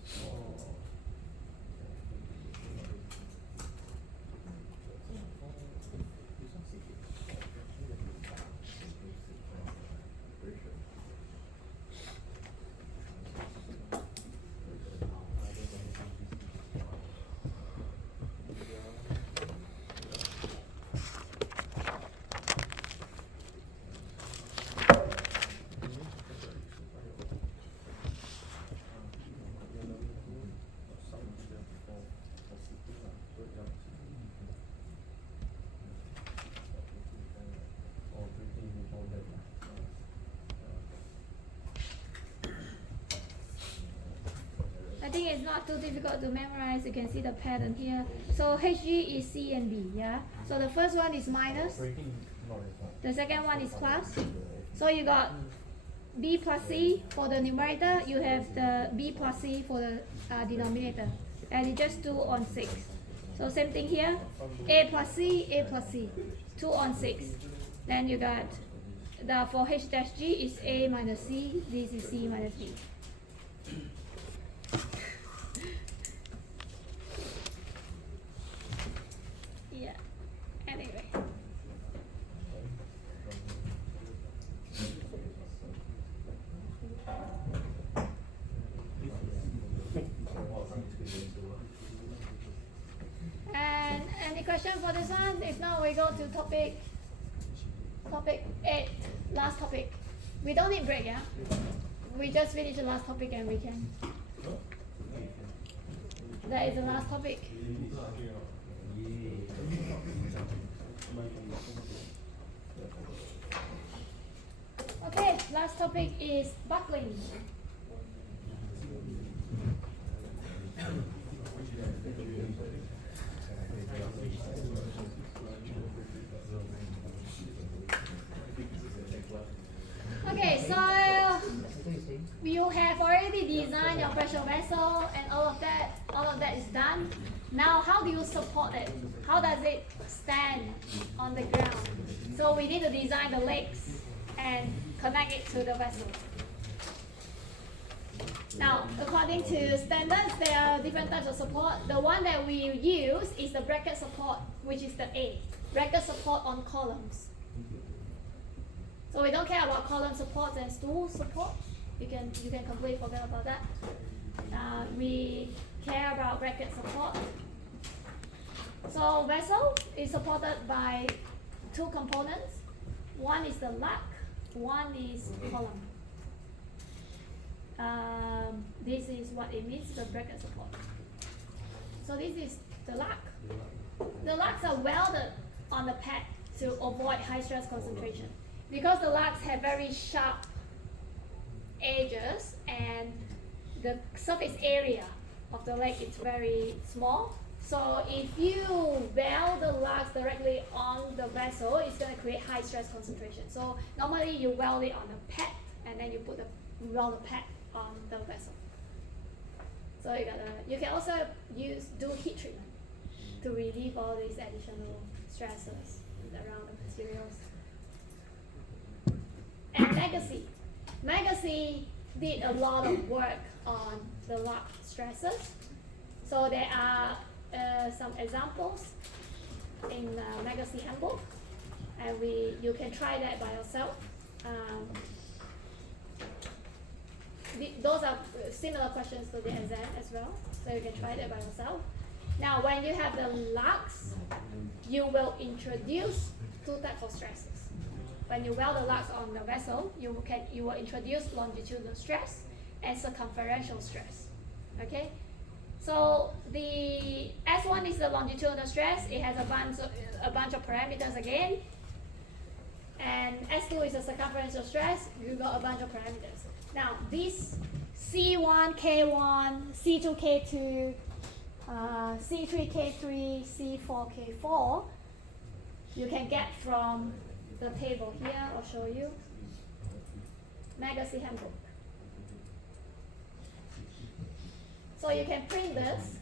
think it's not too difficult to memorize. You can see the pattern here. So Hg is C and B, yeah? So the first one is minus, the second one is plus. So you got B plus C for the numerator, you have the B plus C for the denominator. And you just 2 on 6. So same thing here, A plus C, 2 on 6. Then you got the for H dash G is A minus C, this is C minus B. Yeah, anyway. And any question for this one? If not, we go to topic 8, last topic. We don't need break, yeah? We just finish the last topic and we can. That is the last topic. Okay, last topic is buckling. Okay, so you have already designed your pressure vessel and all of that is done. Now how do you support it? How does it stand on the ground? So we need to design the legs and connect it to the vessel. Now, according to standards, there are different types of support. The one that we use is the bracket support, which is the A, bracket support on columns. So we don't care about column supports and stool supports. You can completely forget about that. We care about bracket support. So vessel is supported by 2 components. One is the lug, one is column. This is what it means, the bracket support. So this is the lug. The lugs are welded on the pad to avoid high stress concentration. Because the lugs have very sharp edges and the surface area of the leg is very small. So if you weld the lugs directly on the vessel, it's going to create high stress concentration. So normally you weld it on the pad and then you weld the pad on the vessel. So you can also do heat treatment to relieve all these additional stresses around the materials. And Legacy did a lot of work on the lug stresses. So there are some examples in Legacy handbook, and you can try that by yourself. Those are similar questions to the exam as well, so you can try that by yourself. Now, when you have the lugs, you will introduce 2 types of stresses. When you weld the lugs on the vessel, you will introduce longitudinal stress and circumferential stress. Okay, so the S1 is the longitudinal stress. It has a bunch of parameters again, and S2 is the circumferential stress. You got a bunch of parameters. Now this C1, K1, C2, K2, C3, K3, C4, K4, you can get from the table here. I'll show you. Legacy handbook. So you can print this.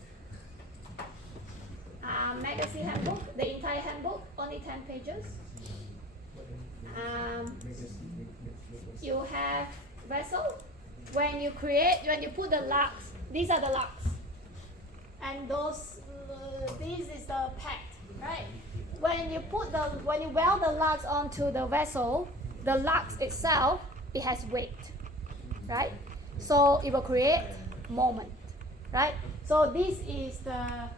Legacy handbook, the entire handbook, only 10 pages. You have vessel. When you put the lugs, these are the lugs, and this is the pad, right? When you weld the lugs onto the vessel, the lugs itself, it has weight, right? So it will create moment, right? So this is the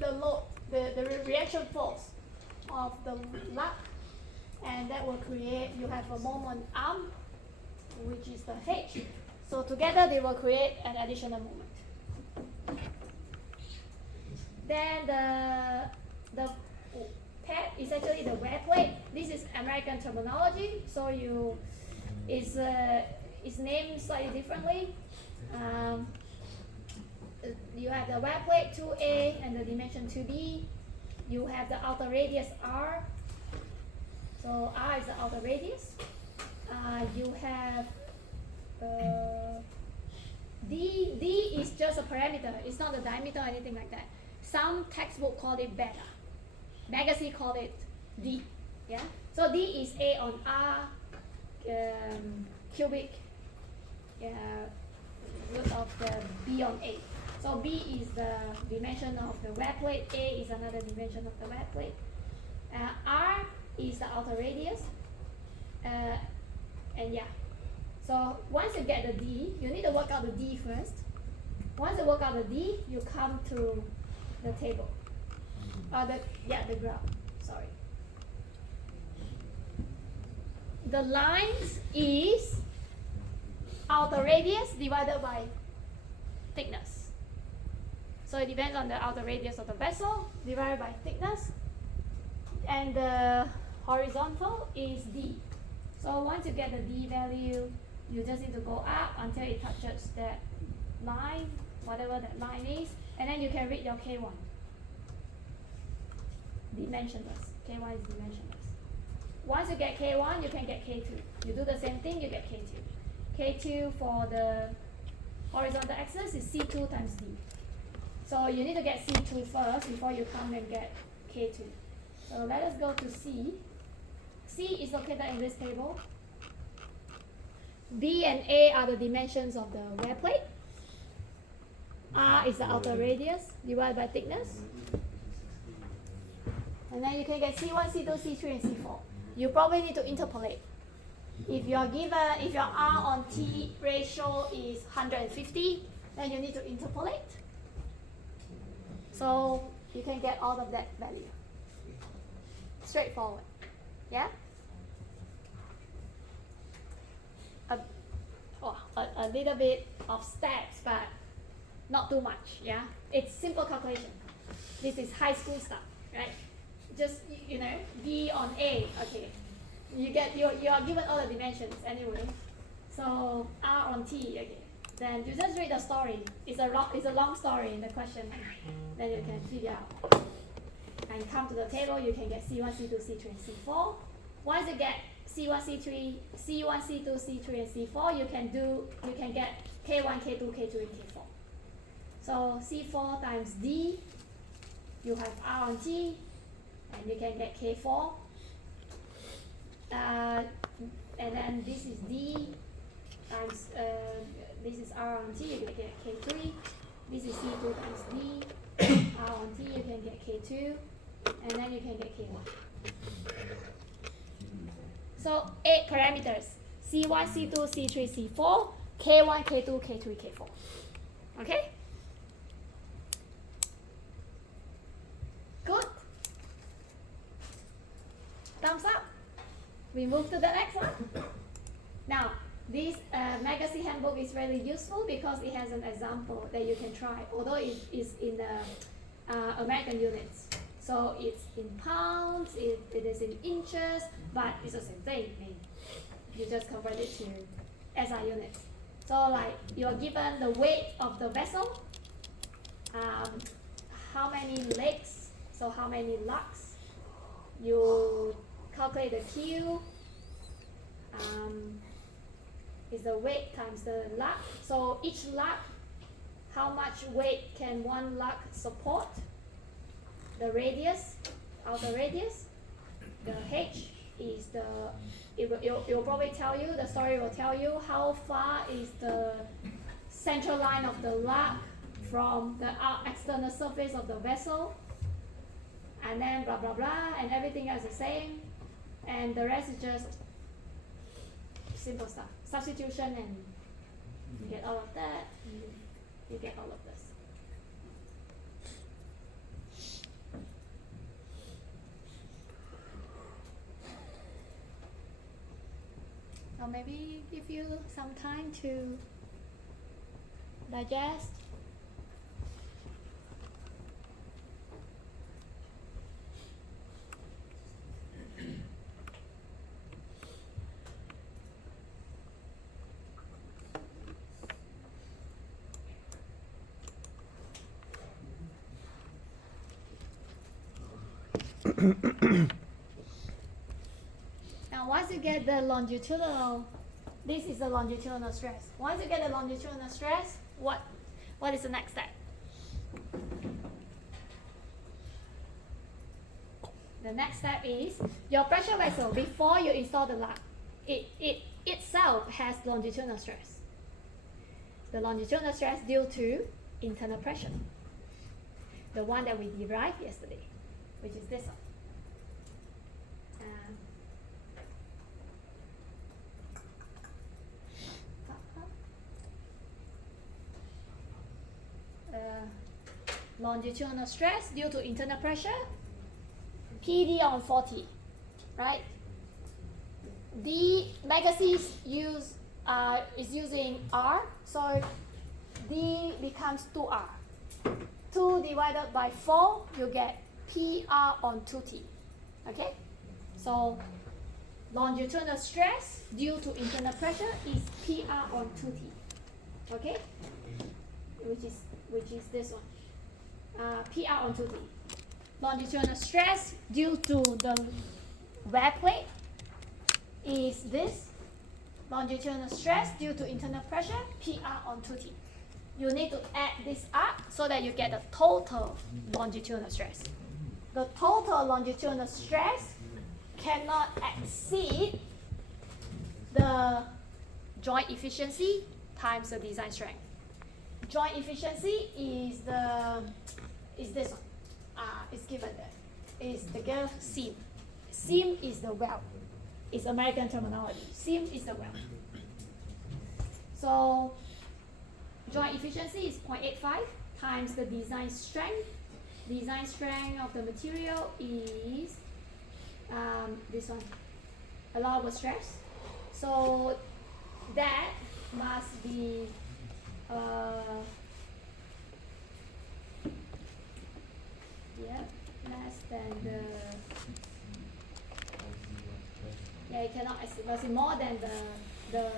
load, the reaction force of the lug, and that will create, you have a moment arm, which is the H. So together they will create an additional moment. Then the pad is actually the wear plate. This is American terminology, so it's named slightly differently. the web plate 2A and the dimension 2B. You have the outer radius R. So R is the outer radius. You have D is just a parameter. It's not the diameter or anything like that. Some textbook call it beta. Magazine call it D. Yeah. So D is A on R cubic root of the B on A. So B is the dimension of the web plate. A is another dimension of the web plate. R is the outer radius. And yeah. So once you get the D, you need to work out the D first. Once you work out the D, you come to the table. The graph. Sorry. The lines is outer radius divided by thickness. So it depends on the outer radius of the vessel divided by thickness. And the horizontal is D. So once you get the D value, you just need to go up until it touches that line, whatever that line is, and then you can read your K1. Dimensionless. K1 is dimensionless. Once you get K1, you can get K2. You do the same thing, you get K2. K2 for the horizontal axis is C2 times D. So you need to get C2 first before you come and get K2. So let us go to C. C is located in this table. B and A are the dimensions of the wear plate. R is the outer radius divided by thickness. And then you can get C1, C2, C3, and C4. You probably need to interpolate. If your R on T ratio is 150, then you need to interpolate. So you can get all of that value. Straightforward. Yeah? A little bit of steps, but not too much. Yeah? It's simple calculation. This is high school stuff, right? Just, B on A, okay. You are given all the dimensions anyway. So R on T, okay. Then you just read the story. It's a long story in the question. Then you can figure out. And come to the table, you can get C1, C2, C3, and C4. Once you get C1, C3, C1, C2, C3, and C4, you can get K1, K2, K3, and K4. So C4 times D, you have R on T, and you can get K4. And then this is D times, this is R on T, you can get K3. This is C2 times D, R on T, you can get K2, and then you can get K1. So 8 parameters, C1, C2, C3, C4, K1, K2, K3, K4. Okay? Good. Thumbs up. We move to the next one. Now, this magazine handbook is really useful because it has an example that you can try, although it is in American units. So it's in pounds, it is in inches, but it's the same thing. You just convert it to SI units. So like you're given the weight of the vessel, how many legs, so how many lugs. You calculate the Q, is the weight times the lug. So each lug, how much weight can one lug support? The radius, outer radius. The H is it will probably tell you, the story will tell you how far is the central line of the lug from the external surface of the vessel. And then blah, blah, blah, and everything else is the same. And the rest is just simple stuff. Substitution, and you get all of that, and you get all of this. So maybe give you some time to digest. Now once you get the longitudinal, this is the longitudinal stress. Once you get the longitudinal stress, what is the next step? The next step is your pressure vessel before you install the lug. It itself has longitudinal stress. The longitudinal stress due to internal pressure. The one that we derived yesterday, which is this one. Longitudinal stress due to internal pressure, PD on 40, right? D legacies is using R, so D becomes 2R. 2 divided by 4, you get PR on 2T, okay? So longitudinal stress due to internal pressure is PR on 2T, okay? Which is this one. PR on 2T. Longitudinal stress due to the wear plate is this. Longitudinal stress due to internal pressure, PR on 2T. You need to add this up so that you get the total longitudinal stress. The total longitudinal stress cannot exceed the joint efficiency times the design strength. Joint efficiency is this one. It's given there. Is the girl seam. Seam is the weld. It's American terminology. Seam is the weld. So joint efficiency is 0.85 times the design strength. Design strength of the material is this one, allowable stress. So that must be less than it cannot, it must be more than the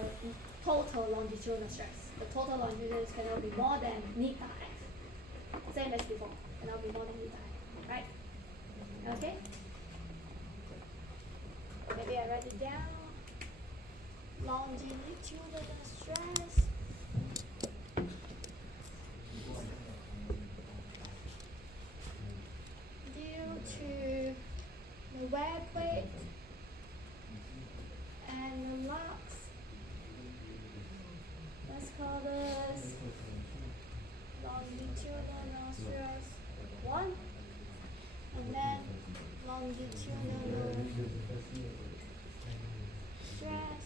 total longitudinal stress. The total longitudinal stress cannot be more than neta F. Same as before, cannot be more than neta F, right? Okay? Maybe I write it down. Longitudinal stress due to the wear plate and the lugs. Let's call this longitudinal stress 1, and then longitudinal stress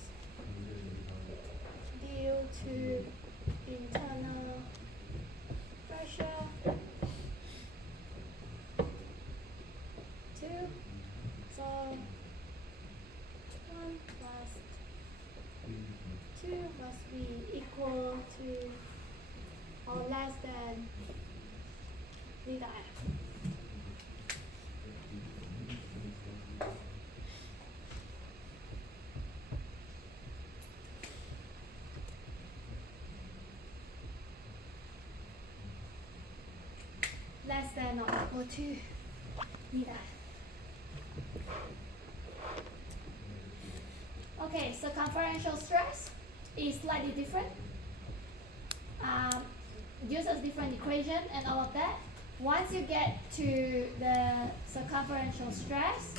due to internal pressure 2. So 1 plus 2 must be equal to or less than theta F. Less than or equal to theta F. Okay, circumferential stress is slightly different. Uses different equation and all of that. Once you get to the circumferential stress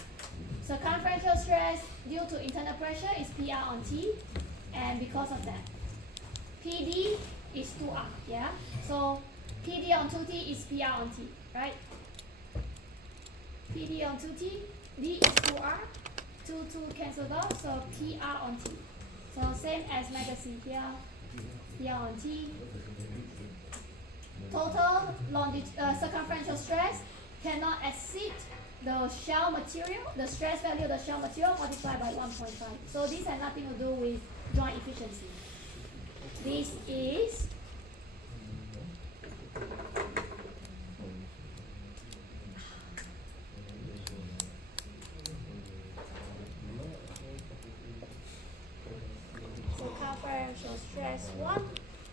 due to internal pressure is PR on T, and because of that, PD is 2R, yeah? So PD on 2T is PR on T, right? PD on 2T, D is 2R, 2 cancelled out, so PR on T. So same as magazine here, PR on T. Total circumferential stress cannot exceed the shell material, the stress value of the shell material multiplied by 1.5. So this has nothing to do with joint efficiency. This is circumferential stress 1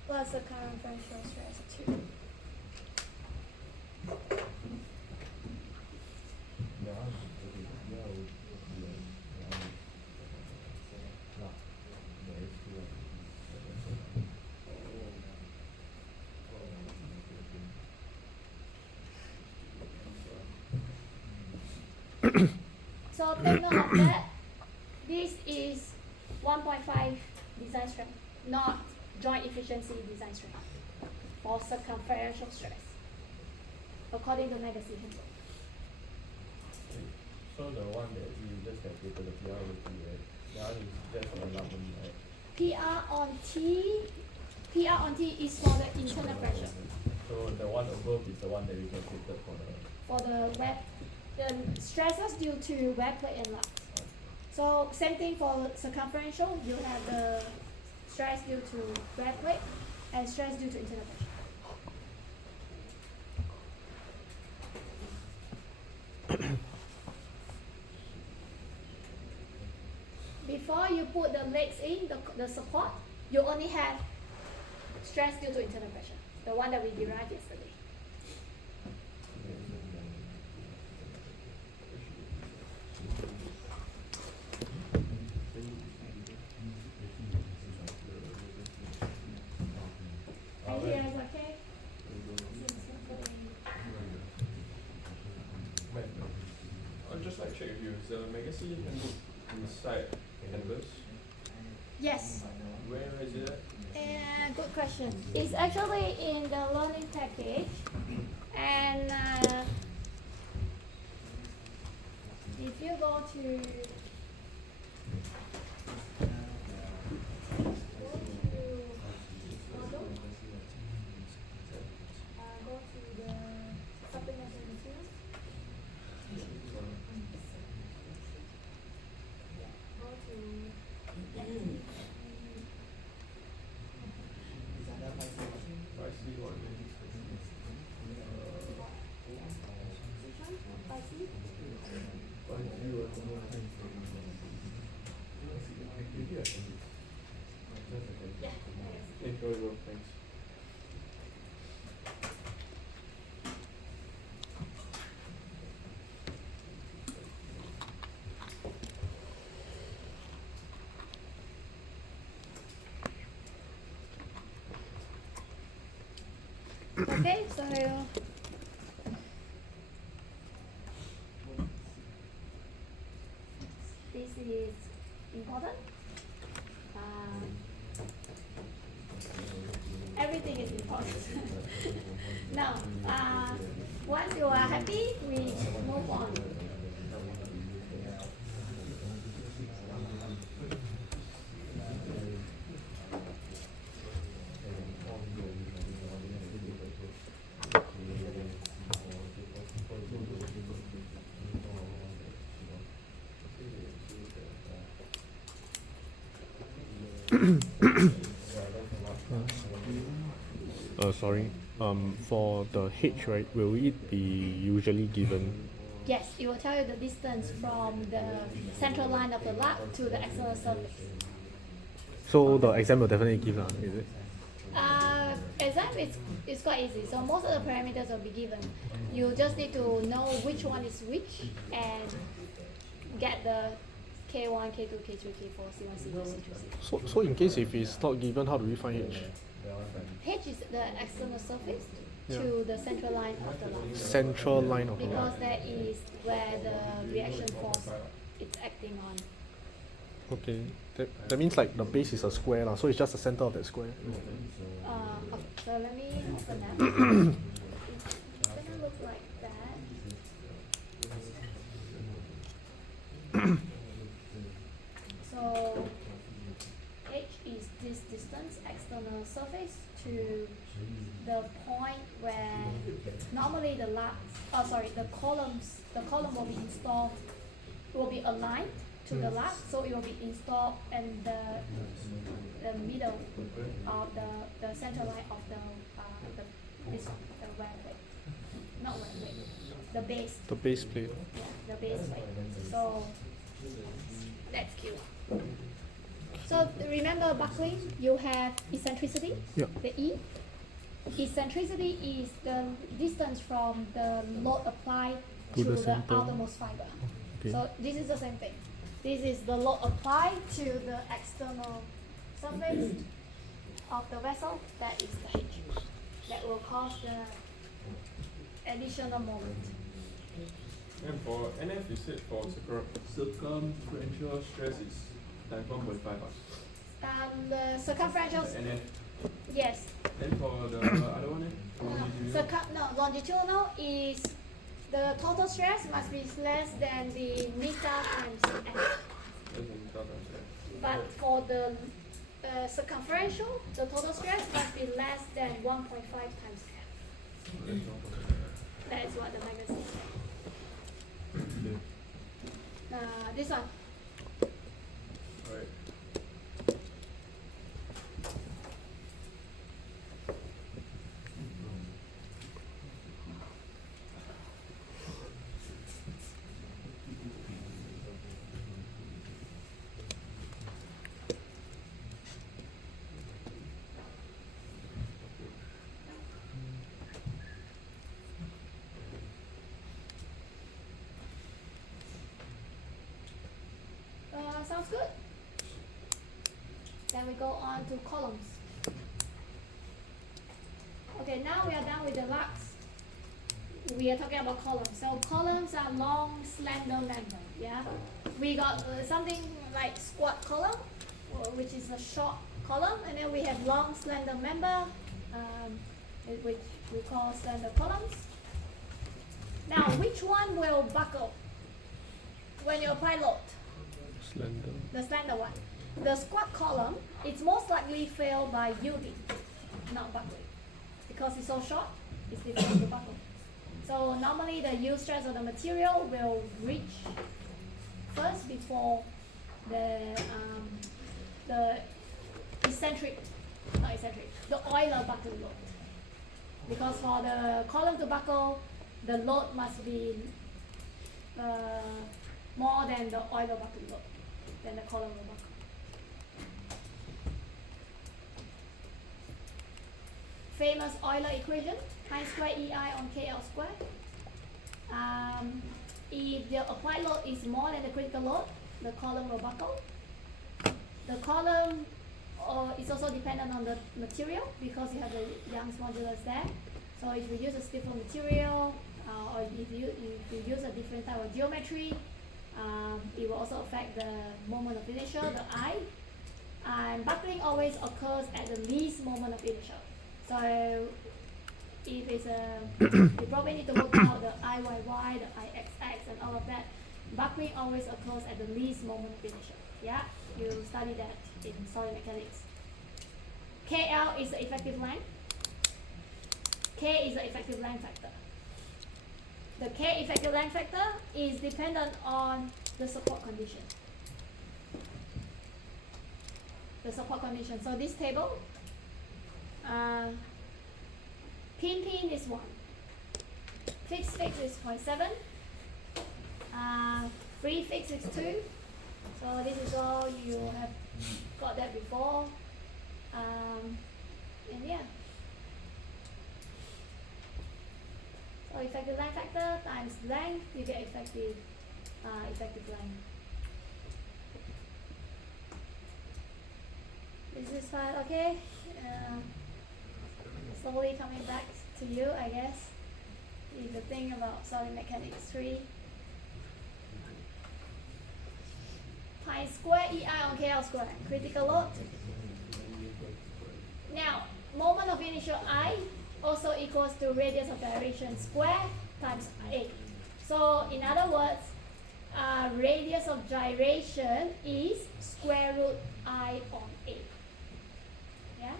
plus circumferential stress 2. So take note of that. This is 1.5 design strength, not joint efficiency design strength for circumferential stress, according to magazine handbook. So the one that you just calculated the PR would be, right? That one is just for alignment, right? PR on T is for the internal pressure. So the one above is the one that we calculated for the. For the stresses due to wear plate and lug. So same thing for circumferential, you have the stress due to wear plate and stress due to internal pressure. Before you put the legs in, the support, you only have stress due to internal pressure, the one that we derived yesterday. Ideas, okay? I'd just like to check with you, is the magazine handbook inside Canvas? Yes. Where is it at? And good question. It's actually in the learning package, and if you go to go to the supplementary materials. Go to I see one. Thanks. Okay, so this is important. Everything is important. Now, once you are happy, we move on. Sorry. For the H, right, will it be usually given? Yes, it will tell you the distance from the central line of the lug to the external surface. So the exam will definitely give, is it? Exam is quite easy. So most of the parameters will be given. You just need to know which one is which and get the K1, K2, K3, K4, C1, C2, C2, C3. So in case if it's not given, how do we find H? H is the external surface to the central line of the lug. Central line of the Because line. that is where the reaction force is acting on. Okay. That means like the base is a square, so it's just the center of that square. Okay, so let me open that. It doesn't look like that. So H is this distance, external surface, to the point where normally the column will be installed, will be aligned to the lug, so it will be installed in the middle of the center line of the wear plate. Not wear plate, the base. The base plate. Yeah, the base plate. So that's Q. So remember buckling, you have eccentricity, Yeah. the E. Eccentricity is the distance from the load applied To to the the center. outermost fiber. Okay. So this is the same thing. This is the load applied to the external surface of the vessel. That is the H. That will cause the additional moment. And for NF, you said for circumferential stress is times 1.5. The circumferential, The NF. yes. Then for the other one, longitudinal? Longitudinal is the total stress must be less than the meter times f. Less than meter times F. But for the circumferential, the total stress must be less than 1.5 times f. That is what the magazine said. This one. Alright. Sounds good. Then we go on to columns. Okay, now we are done with the lugs. We are talking about columns. So columns are long, slender member. Yeah, we got something like squat column, which is a short column, and then we have long, slender member, which we call slender columns. Now, which one will buckle when you apply load? Slender. The slender one. The squat column, it's most likely fail by yielding, not buckling. Because it's so short, it's difficult to buckle. So normally the yield stress of the material will reach first before the Euler buckling load. Because for the column to buckle, the load must be more than the Euler buckling load. Then the column will buckle. Famous Euler equation, I square EI on KL square. If the applied load is more than the critical load, the column will buckle. The column is also dependent on the material because you have the Young's modulus there. So if you use a stiffer material, or if you use a different type of geometry, it will also affect the moment of inertia, the I. And buckling always occurs at the least moment of inertia. So if it's you probably need to work out the IYY, the IXX, and all of that. Buckling always occurs at the least moment of inertia. Yeah, you study that in solid mechanics. KL is the effective length. K is the effective length factor. The K effective length factor is dependent on the support condition. The support condition. So this table, pin is 1. Fix is 0.7. Free fix is 2. So this is all you have got that before. And yeah. So effective length factor times length, you get effective length. Is this part okay? Slowly coming back to you, I guess. Is the thing about solid mechanics 3. Pi square EI on KL square, critical load. Now, moment of initial I also equals to radius of gyration square times A. So in other words, radius of gyration is square root I on A. Yeah?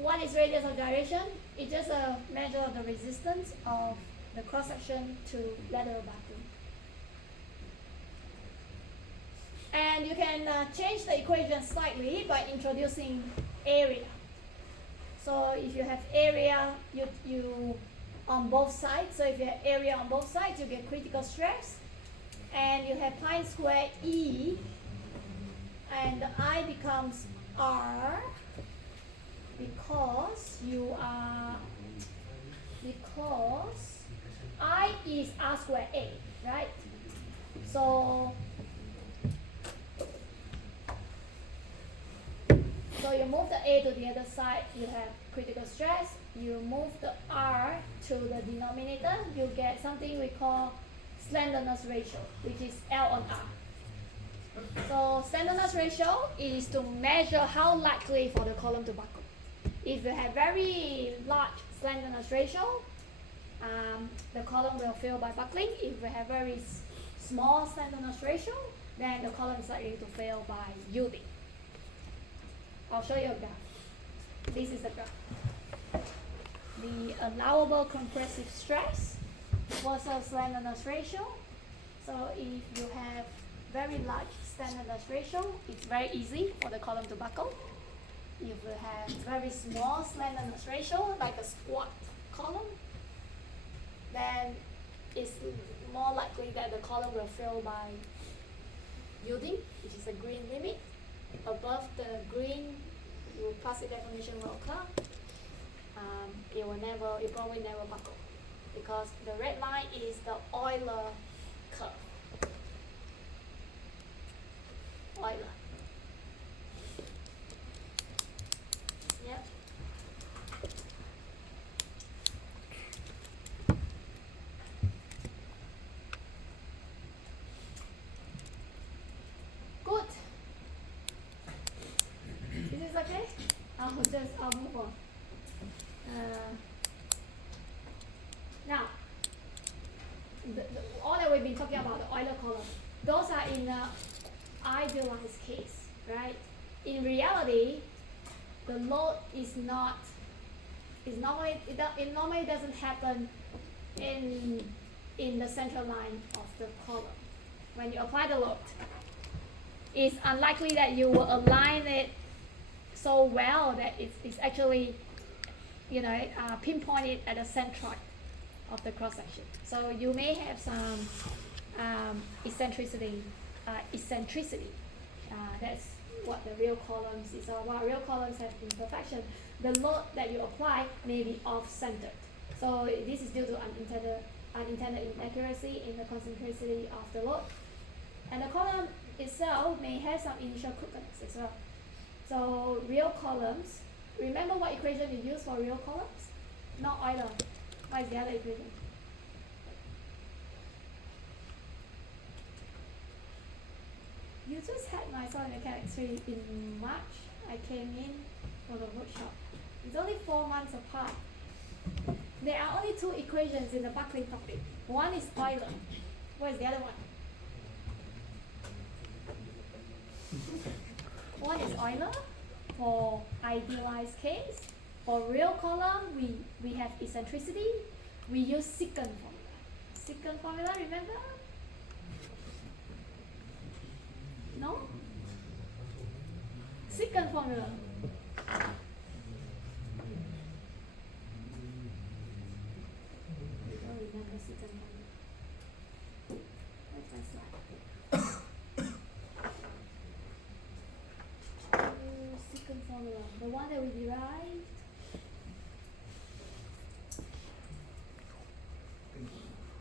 What is radius of gyration? It's just a measure of the resistance of the cross section to lateral buckling. And you can change the equation slightly by introducing area. So if you have area, you on both sides. So if you have area on both sides, you get critical stress. And you have pi square E, and the I becomes R because I is R square A, right? So you move the A to the other side, you have critical stress. You move the R to the denominator, you get something we call slenderness ratio, which is L on R. So slenderness ratio is to measure how likely for the column to buckle. If you have very large slenderness ratio, the column will fail by buckling. If you have very small slenderness ratio, then the column is likely to fail by yielding. I'll show you a graph. This is the graph. The allowable compressive stress versus slenderness ratio. So if you have very large slenderness ratio, it's very easy for the column to buckle. If you have very small slenderness ratio, like a squat column, then it's more likely that the column will fail by yielding, which is a green limit. Above the green, plastic deformation will occur. It probably never buckle, because the red line is the Euler curve. Euler. Yep. Good. Is this okay? I'll move on. Now, all that we've been talking about, the Euler column, those are in the idealized case, right? In reality, the load it normally doesn't happen in the central line of the column. When you apply the load, it's unlikely that you will align it so well that it's actually, pinpointed at the centroid of the cross section. So you may have some eccentricity. That's what the real columns is all about. Real columns have imperfection. The load that you apply may be off-centered. So this is due to unintended inaccuracy in the concentricity of the load. And the column itself may have some initial crookedness as well. So real columns, remember what equation you use for real columns? Not Euler. What is the other equation? You just had my solid mechanics 3 in March. I came in for the workshop. It's only 4 months apart. There are only 2 equations in the buckling topic. One is Euler. What is the other one? One is Euler for idealized case. For real column, we have eccentricity. We use secant formula. Secant formula, remember? No? Secant formula. You don't remember secant formula. Where's my slide? Secant formula, the one that we derived.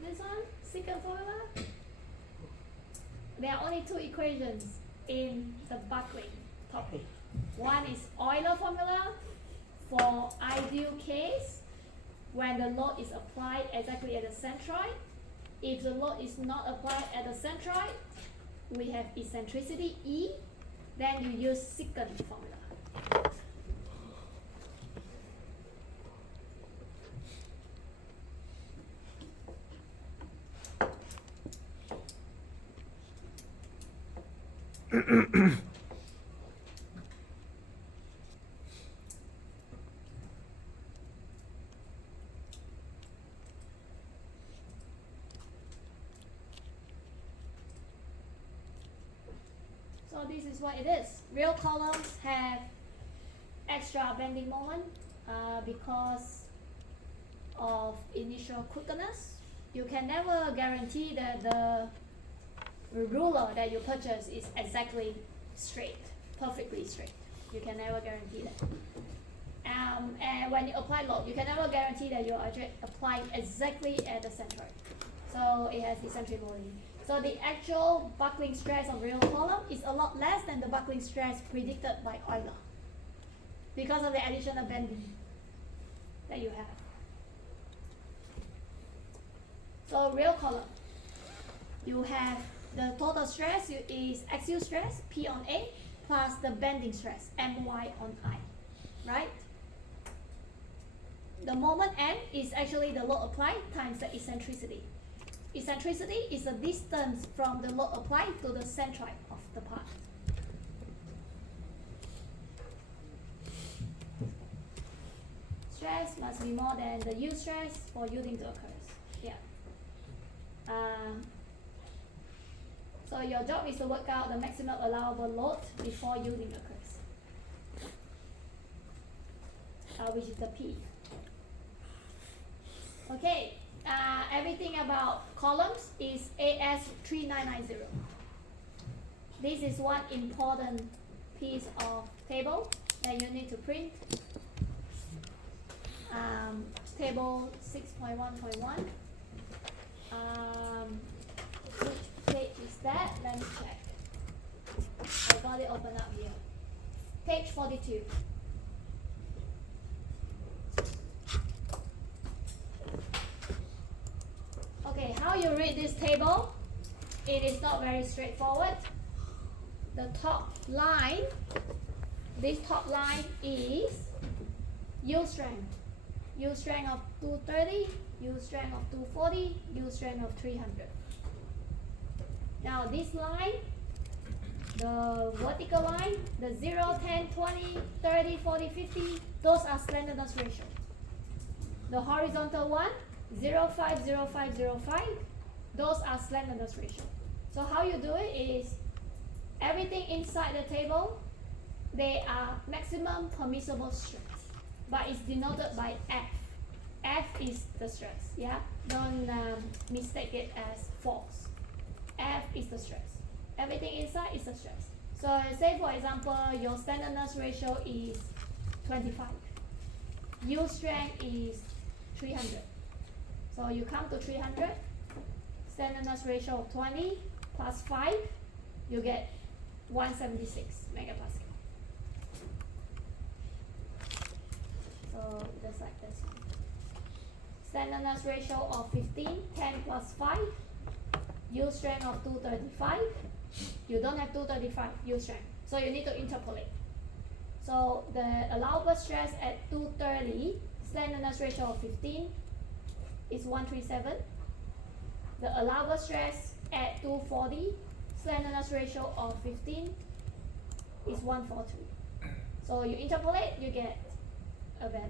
This one, secant formula. There are only 2 equations in the buckling topic. One is Euler formula for ideal case when the load is applied exactly at the centroid. If the load is not applied at the centroid, we have eccentricity E, then you use secant formula. So this is what it is. Real columns have extra bending moment because of initial quickness. You can never guarantee that the ruler that you purchase is exactly straight, perfectly straight. You can never guarantee that. And when you apply load, you can never guarantee that you're applying exactly at the centroid. So it has eccentric loading. So the actual buckling stress of real column is a lot less than the buckling stress predicted by Euler because of the additional bending that you have. So real column. you have the total stress is axial stress, P on A, plus the bending stress, My on I, right? The moment M is actually the load applied times the eccentricity. Eccentricity is the distance from the load applied to the centroid of the part. Stress must be more than the yield stress for yielding to occurs. Yeah. So your job is to work out the maximum allowable load before yielding occurs, which is the P. Okay, everything about columns is AS3990. This is one important piece of table that you need to print. Table 6.1.1. Which page is that? Let me check. I got it open up here. Page 42. Okay, how you read this table? It is not very straightforward. The top line, this top line is yield strength. Yield strength of 230, yield strength of 240, yield strength of 300. Now this line, the vertical line, the 0, 10, 20, 30, 40, 50, those are slenderness ratio. The horizontal one, 0, 5, 0, 5, 0, 5, those are slenderness ratio. So how you do it is, everything inside the table, they are maximum permissible stress, but it's denoted by F. F is the stress, yeah? Don't mistake it as force. F is the stress. Everything inside is the stress. So say for example, your slenderness ratio is 25. Yield strength is 300. So you come to 300, slenderness ratio of 20 plus 5, you get 176 megapascal. So just like this one. Slenderness ratio of 15, 10 plus 5, yield strength of 235. You don't have 235 yield strength, so you need to interpolate. So the allowable stress at 230, slenderness ratio of 15 is 137. The allowable stress at 240, slenderness ratio of 15 is 142. So you interpolate, you get a value.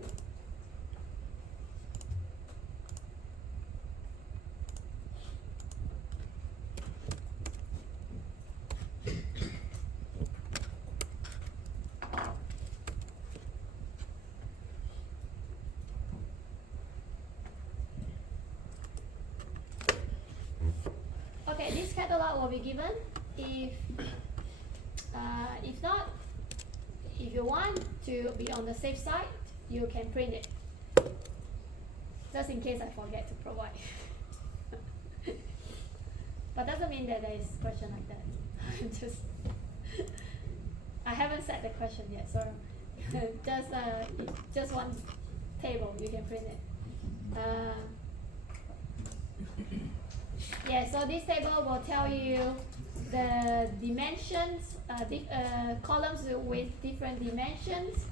Okay, this catalog will be given. If not, if you want to be on the safe side, you can print it. Just in case I forget to provide. But doesn't mean that there is question like that. I haven't set the question yet, so just one table, you can print it. Yeah, so this table will tell you the dimensions, columns with different dimensions,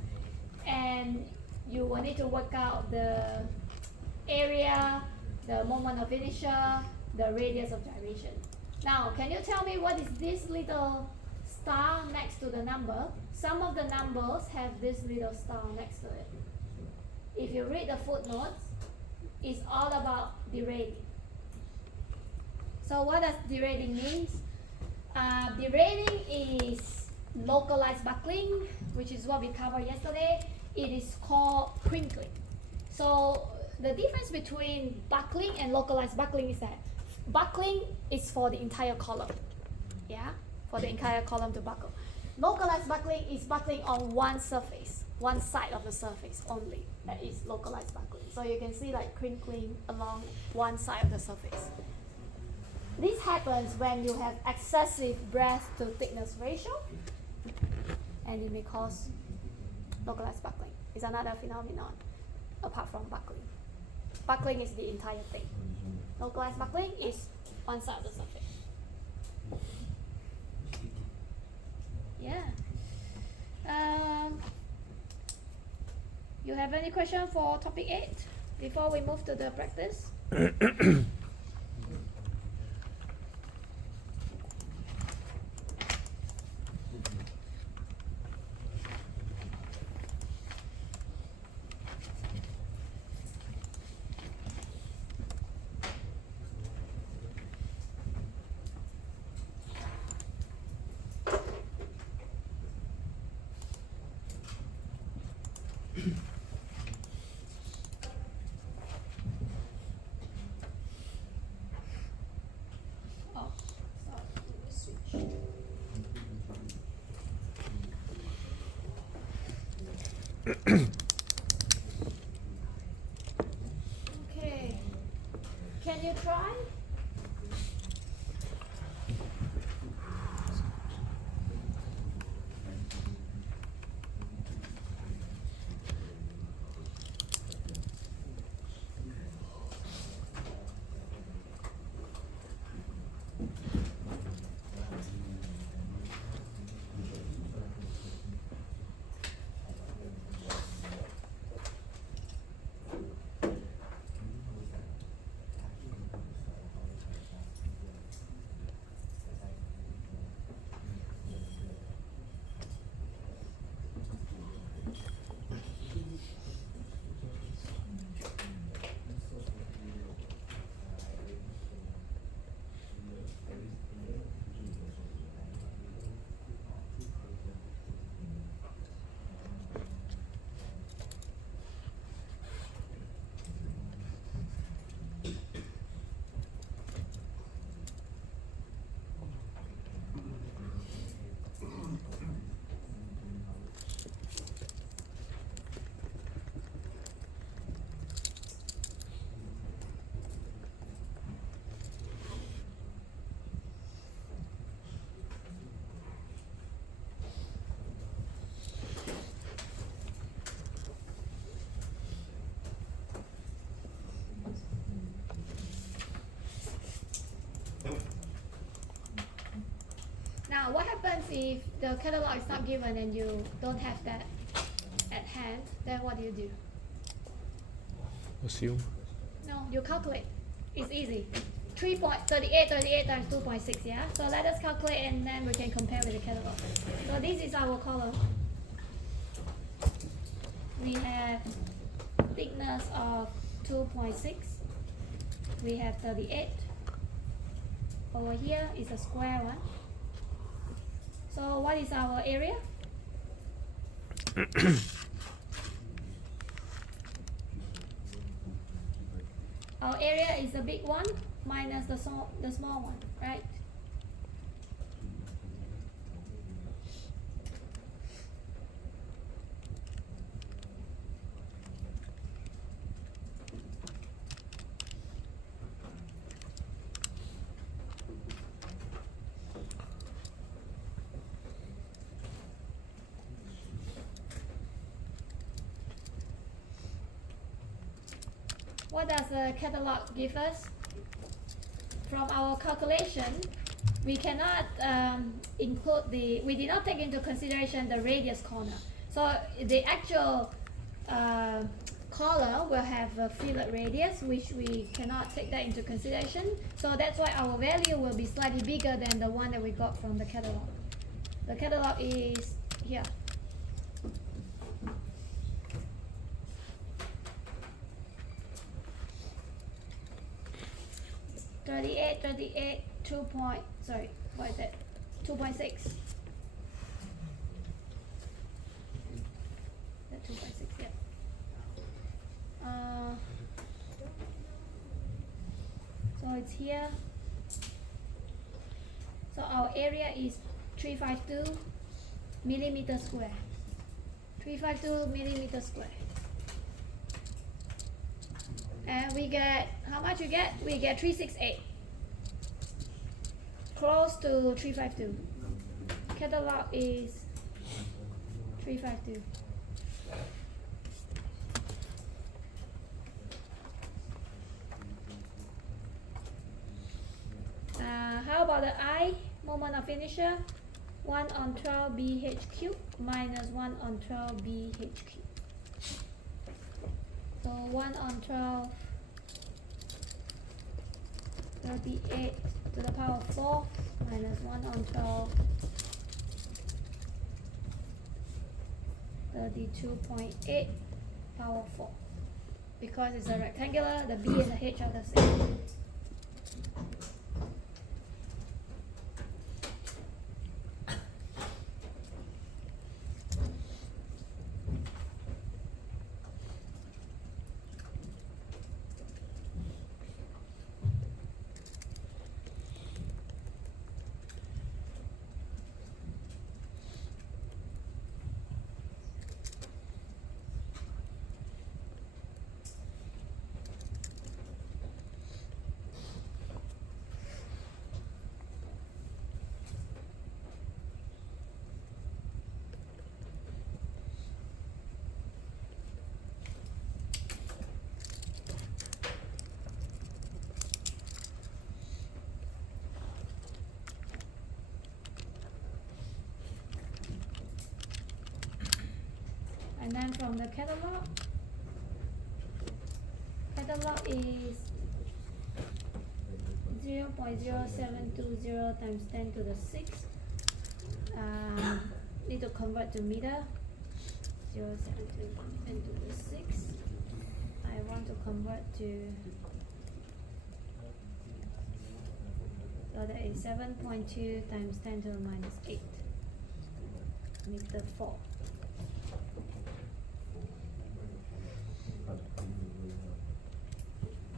and you will need to work out the area, the moment of inertia, the radius of gyration. Now, can you tell me what is this little star next to the number? Some of the numbers have this little star next to it. If you read the footnotes, it's all about derating. So what does derating mean? Derating is localized buckling, which is what we covered yesterday. It is called crinkling. So the difference between buckling and localized buckling is that buckling is for the entire column. Yeah, for the entire column to buckle. Localized buckling is buckling on one surface, one side of the surface only. That is localized buckling. So you can see like crinkling along one side of the surface. This happens when you have excessive breadth to thickness ratio, and it may cause localized buckling. It's another phenomenon apart from buckling. Buckling is the entire thing. Localized buckling is one side of the surface. Yeah. You have any question for topic 8 before we move to the practice? Oh, sorry, let me switch. Okay, can you try? Now, what happens if the catalog is not given and you don't have that at hand? Then what do you do? Assume. No, you calculate. It's easy. 3.38 times 2.6, yeah? So let us calculate and then we can compare with the catalog. So this is our column. We have thickness of 2.6. We have 38. Over here is a square one. So what is our area? Our area is the big one minus the small one, right? What does the catalog give us? From our calculation, we cannot we did not take into consideration the radius corner. So the actual collar will have a fillet radius, which we cannot take that into consideration. So that's why our value will be slightly bigger than the one that we got from the catalog. The catalog is here. What is it? 2.6. The 2.6, yeah. So it's here. So our area is 352 millimeter square. 352 millimeter square. And we get, how much you get? We get 368. Close to 352. Catalog is 352. How about the I, moment of inertia? 1 on 12 BH cubed minus 1 on 12 BH cubed. So 1 on 12, 38 to the power of 4 minus 1 on 12, 32.8 power 4. Because it's a rectangular, the B and the H are the same. And then from the catalog is 0.0720 times 10 to the 6. Need to convert to meter. 0.0720 times 10 to the 6. I want to convert to, so that is 7.2 times 10 to the minus 8 meter 4.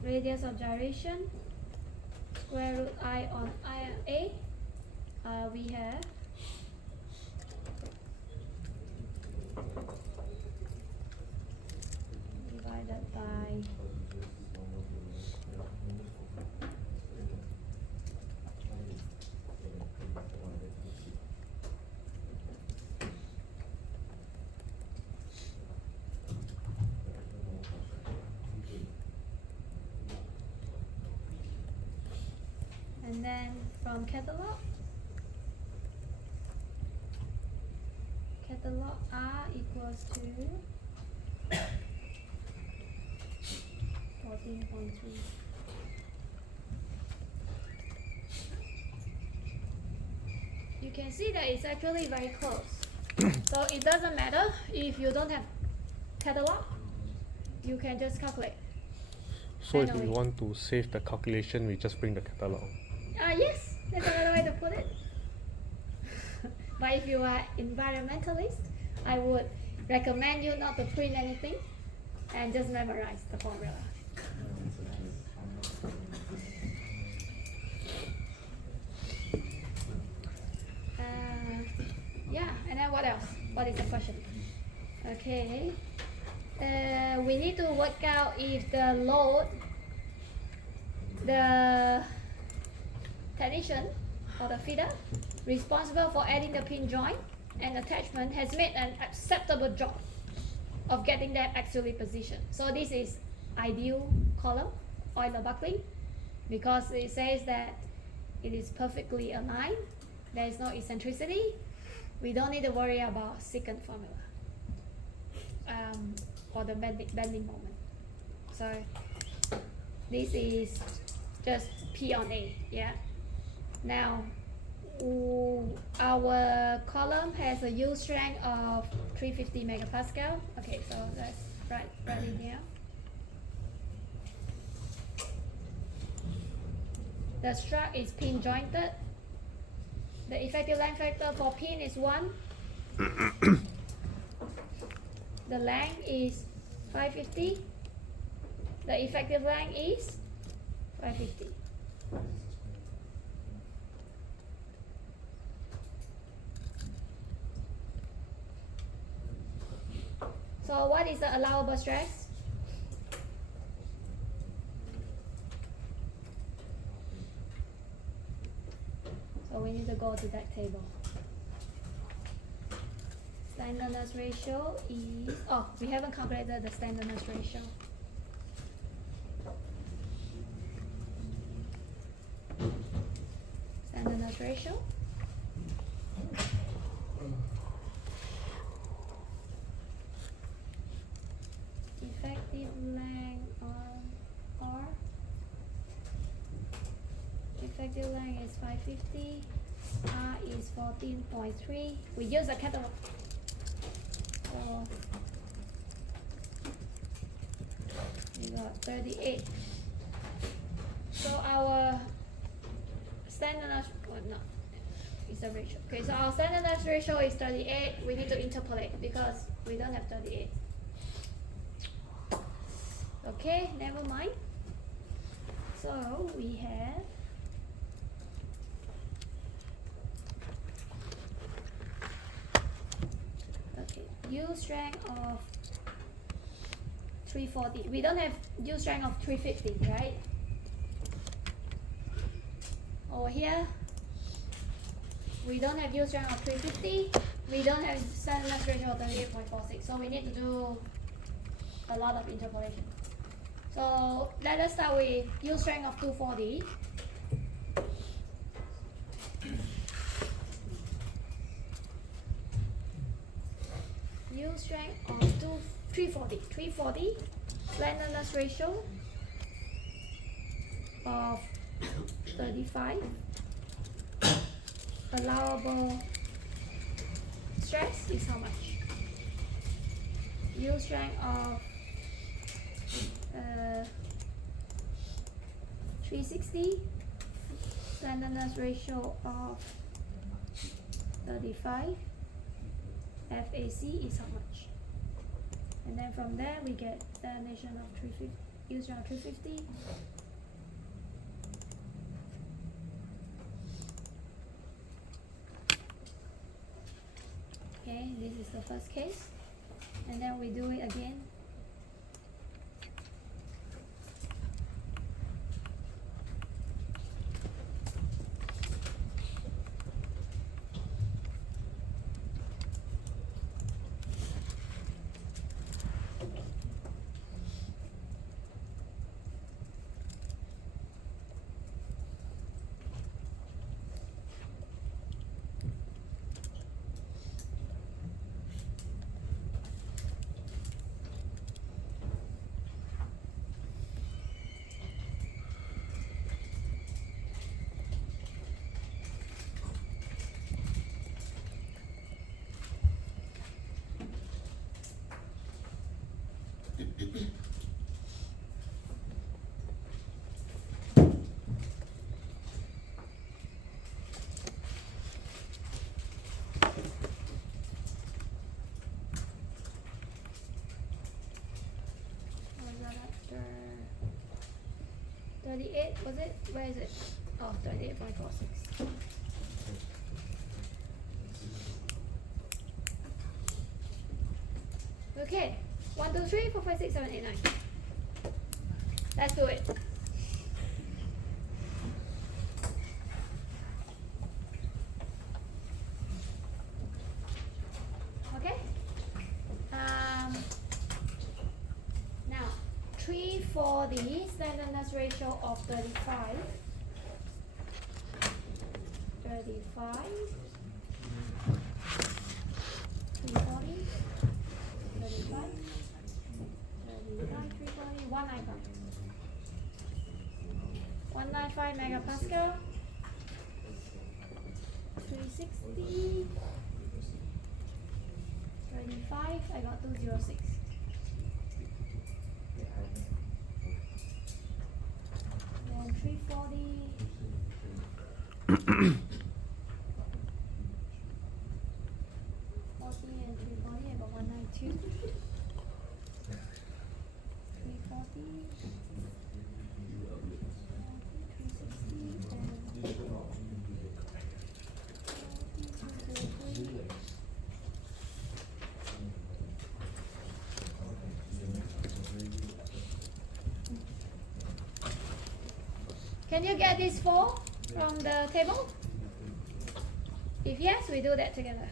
Radius of gyration, square root I on A, we have divided by and then from catalog R equals to 14.3. You can see that it's actually very close. So it doesn't matter if you don't have catalog, you can just calculate. So if we Manually. want to save the calculation, we just bring the catalog. Yes, that's another way to put it. But if you are environmentalist, I would recommend you not to print anything and just memorize the formula. Yeah, and then what else? What is the question? Okay. We need to work out if the load, the technician or the feeder responsible for adding the pin joint and attachment has made an acceptable job of getting them axially positioned. So this is ideal column, Euler buckling, because it says that it is perfectly aligned, there is no eccentricity, we don't need to worry about secant formula or the bending moment. So this is just P on A, yeah. Now our column has a yield strength of 350 megapascal. Okay, so let's write it down. The strut is pin jointed. The effective length factor for pin is 1. The length is 550. The effective length is 550. So what is the allowable stress? So we need to go to that table. Slenderness ratio is, oh, we haven't calculated the slenderness ratio. Slenderness ratio is 550. R is 14.3. We use the catalog. So we got 38. So our standardized, well, no, it's a ratio. Okay, so our standardized ratio is 38. We need to interpolate because we don't have 38. Okay, never mind. So we have yield strength of 340. We don't have yield strength of 350, right? Over here, we don't have yield strength of 350. We don't have standardized ratio of 38.46. So we need to do a lot of interpolation. So let us start with yield strength of 240. Yield strength of 340. Slenderness ratio of 35. Allowable stress is how much? Yield strength of 360. Slenderness ratio of 35. FAC is how much? And then from there we get definition of 350, yield strength of 350. Okay, this is the first case. And then we do it again. Was that after 38? Was it? Where is it? Oh, 38.46. Okay, 1, 2, 3, 4, 5, 6, 7, 8, 9. Let's do it. Okay. Now 340 slenderness ratio of 35. 35. 340. 35. 340. 195. 195 megapascal. 360. 35. I got 206. Then 340. 40 and 340. I got 192. 340. 360 and can you get these four from the table? If yes, we do that together.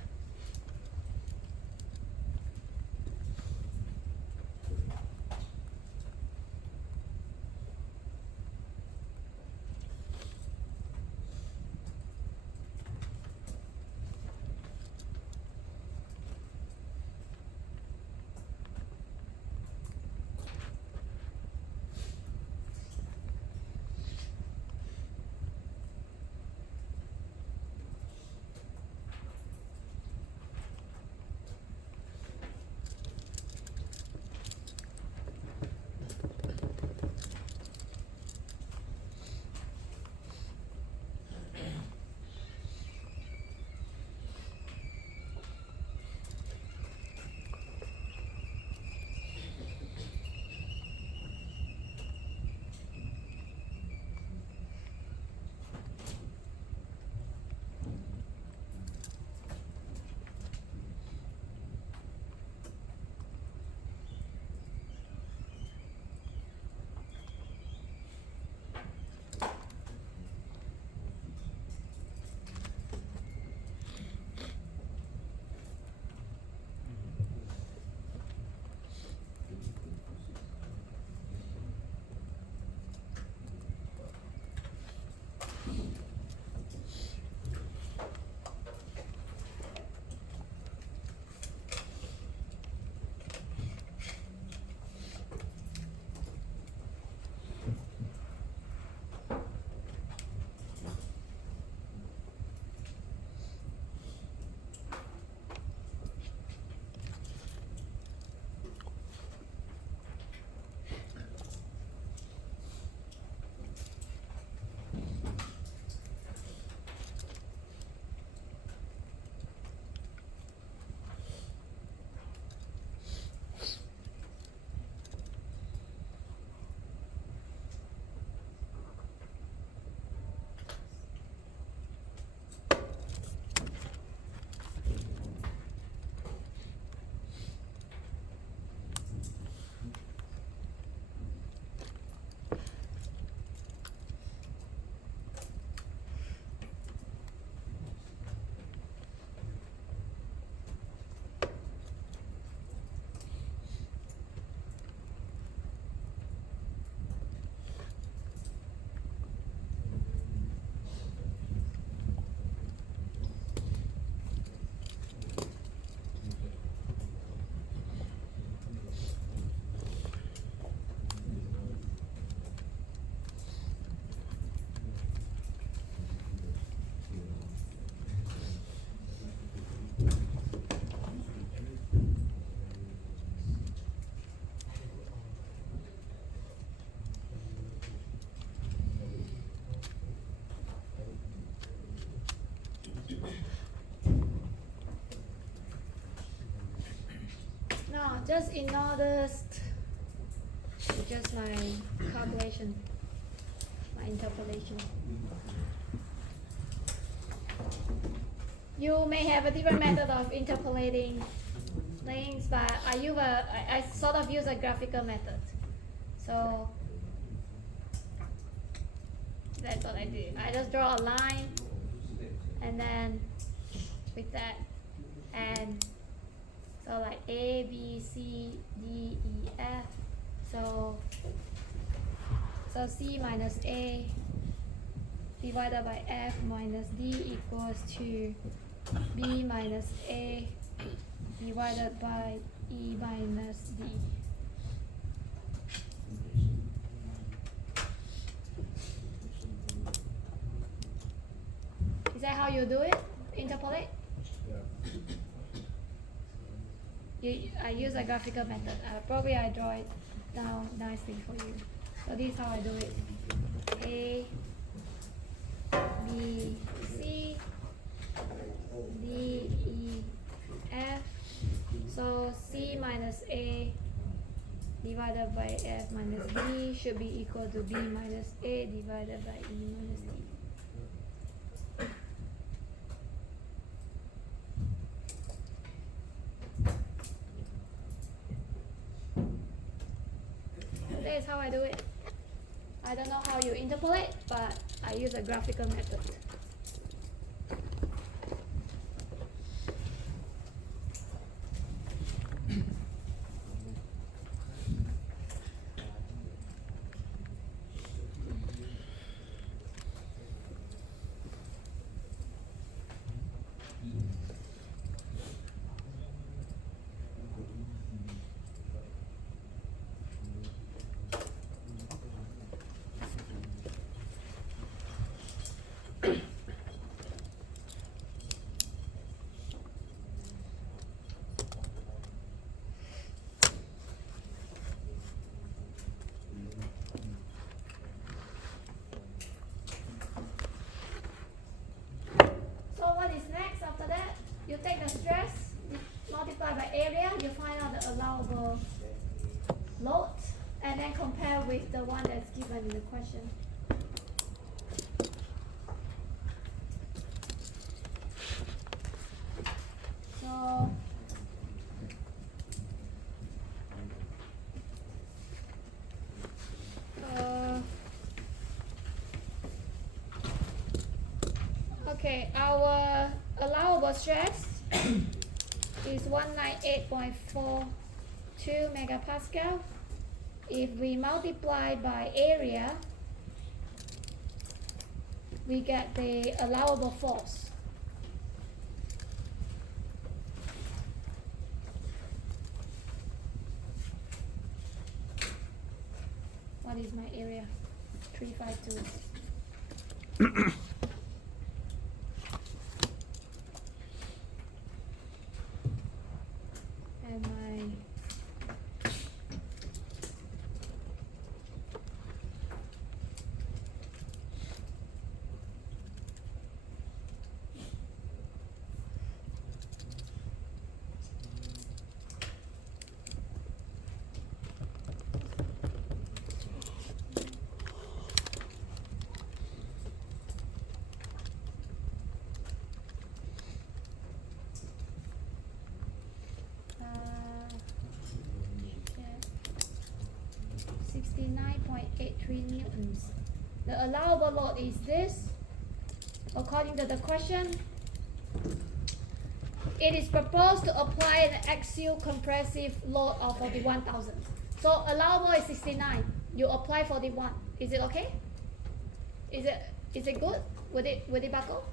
just ignore this. It's just my calculation, my interpolation. You may have a different method of interpolating things, but I sort of use a graphical method. So that's what I do. I just draw a line, and then with that, and so like A, B, C, D, E, F. So C minus A divided by F minus D equals to B minus A divided by E minus D. Is that how you do it? Interpolate? I use a graphical method. Probably I draw it down nicely for you. So this is how I do it. A, B, C, D, E, F. So C minus A divided by F minus D should be equal to B minus A divided by E minus D. That is how I do it. I don't know how you interpolate, but I use a graphical method. You take the stress, you multiply by area, you find out the allowable load, and then compare with the one that's given in the question. So okay, our allowable stress is 198.42 megapascal. If we multiply by area, we get the allowable force. What is my area? 352. And my yeah, 69.83 newtons. The allowable load is this. According to the question, it is proposed to apply an axial compressive load of 41,000. So allowable is 69. You apply 41. Is it okay? Is it good? Would it buckle?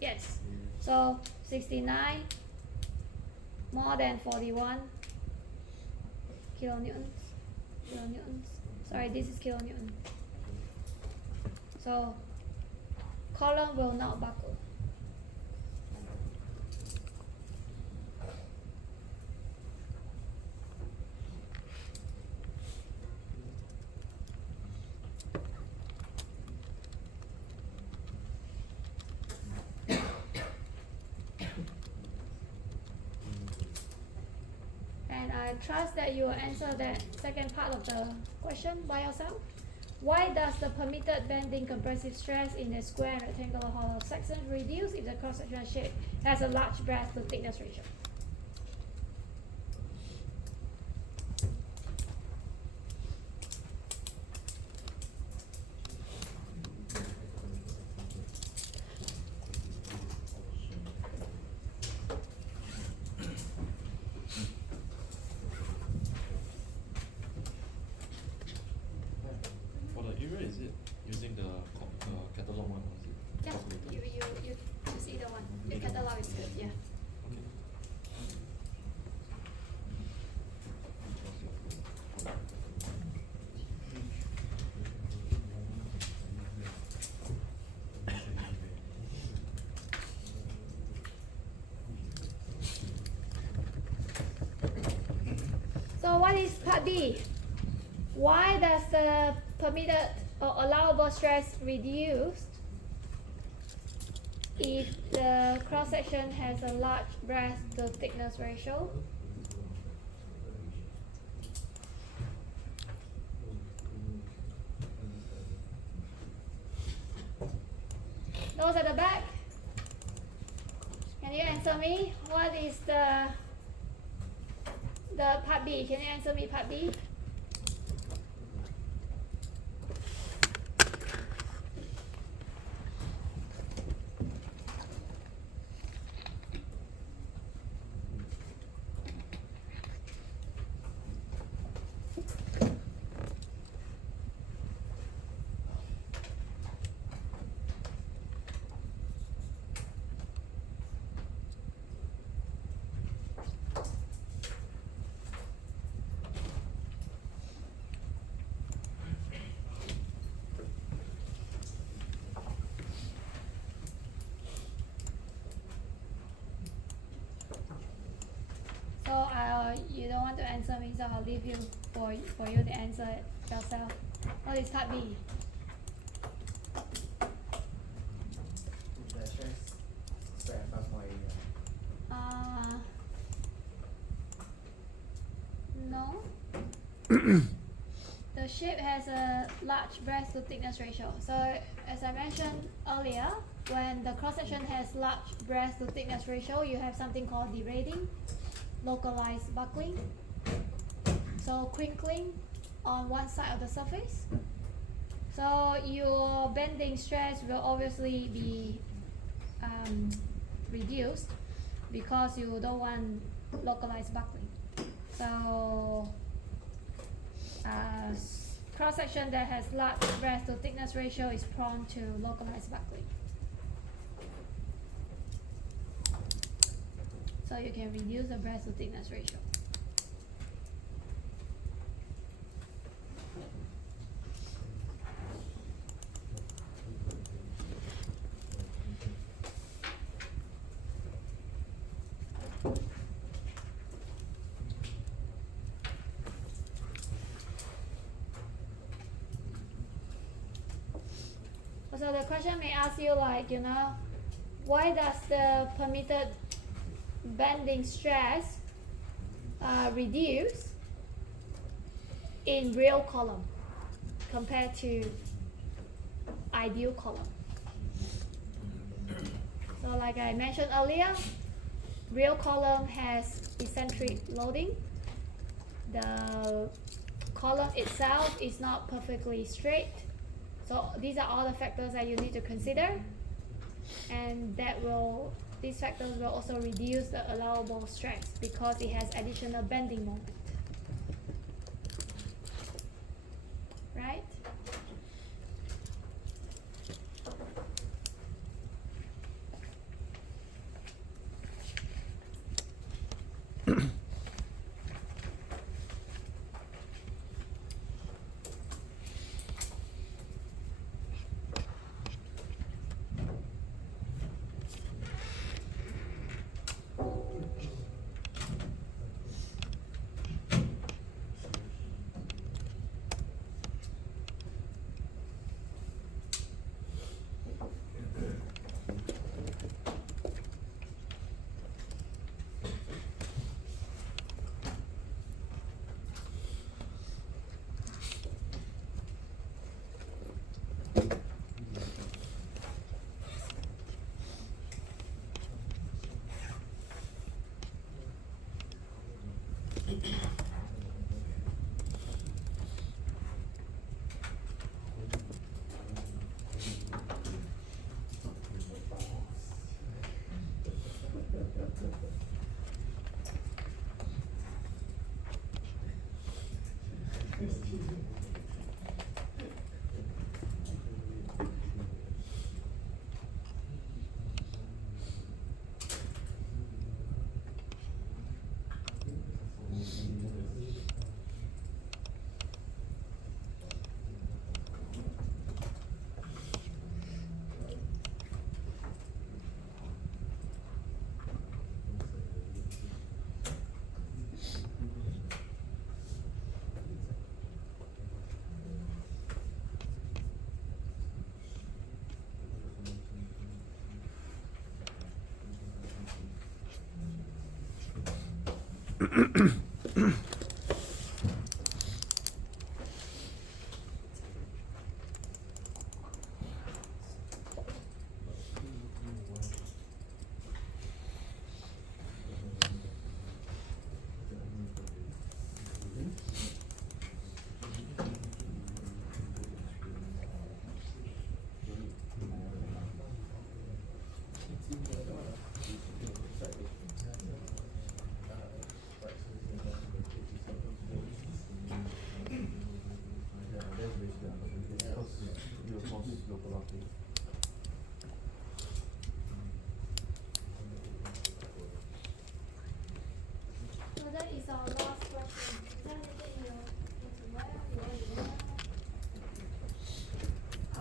Yes. So 69 more than 41 kilonewtons. Sorry, this is kilonewton. So column will not buckle. I trust that you will answer that second part of the question by yourself. Why does the permitted bending compressive stress in a square rectangular hollow section reduce if the cross-sectional shape has a large breadth to thickness ratio? For the area, is it using the catalog one or is it Yeah, calculator? you choose either one. The catalog is good, yeah. Okay. So what is part B? Why does the permitted or allowable stress reduce if the cross section has a large breadth to thickness ratio? Those at the back, can you answer me? What is the part B? Can you answer me part B? So you don't want to answer me, so I'll leave you for you to answer it yourself. What is part B? The stress spread across more area. No. The shape has a large breadth to thickness ratio. So as I mentioned earlier, when the cross section has large breadth to thickness ratio, you have something called derating, localized buckling, so crinkling on one side of the surface. So your bending stress will obviously be reduced because you don't want localized buckling. So cross section that has large breadth to thickness ratio is prone to localized buckling. So you can reduce the breadth to thickness ratio. So the question may ask you like, why does the permitted bending stress reduce in real column compared to ideal column? So like I mentioned earlier, real column has eccentric loading. The column itself is not perfectly straight. So these are all the factors that you need to consider, and these factors will also reduce the allowable stress because it has additional bending moment. Right? So that is our last question. Is there anything you want to learn? You want to learn?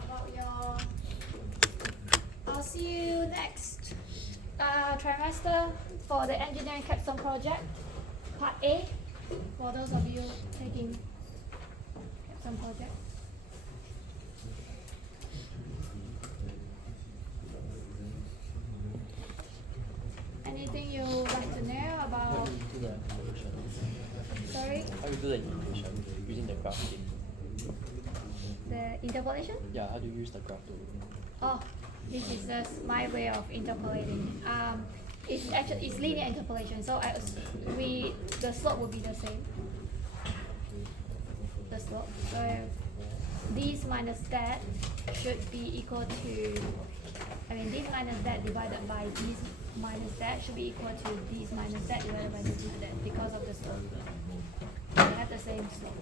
About your, I'll see you next trimester for the engineering capstone project, part A, for those of you taking capstone project. Anything you would like to know about? Do the interpolation. Sorry, How do you do the interpolation using the graph game? the interpolation? Yeah, how do you use the graph to? Oh, this is just my way of interpolating. It's linear interpolation, so the slope will be the same. The slope. So this minus that should be equal to, this minus that divided by this minus that should be equal to this minus that divided by this minus that because of the slope. They have the same slope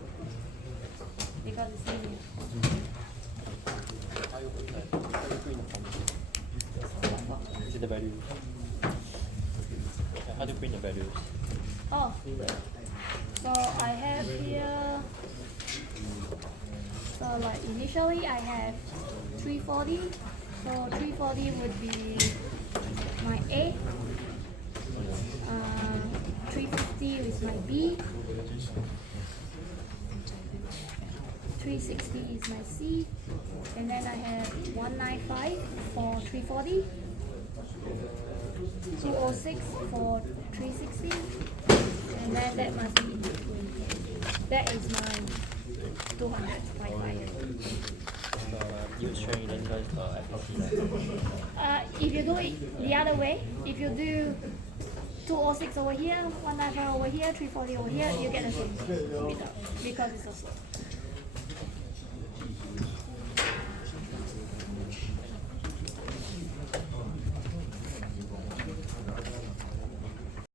because it's linear. How you put that? How you put in the formula? Is it the value? Yeah, how do you print the values? Oh, so I have here, so like initially I have 340, so 340 would be my A, 350 is my B, 360 is my C, and then I have 195 for 340, 206 for 360, and then that must be in between. That is my 255. Use string then does the FFT. If you do it the other way, if you do 206 over here, 195 over here, 340 over here, you get the same result because it's a slope.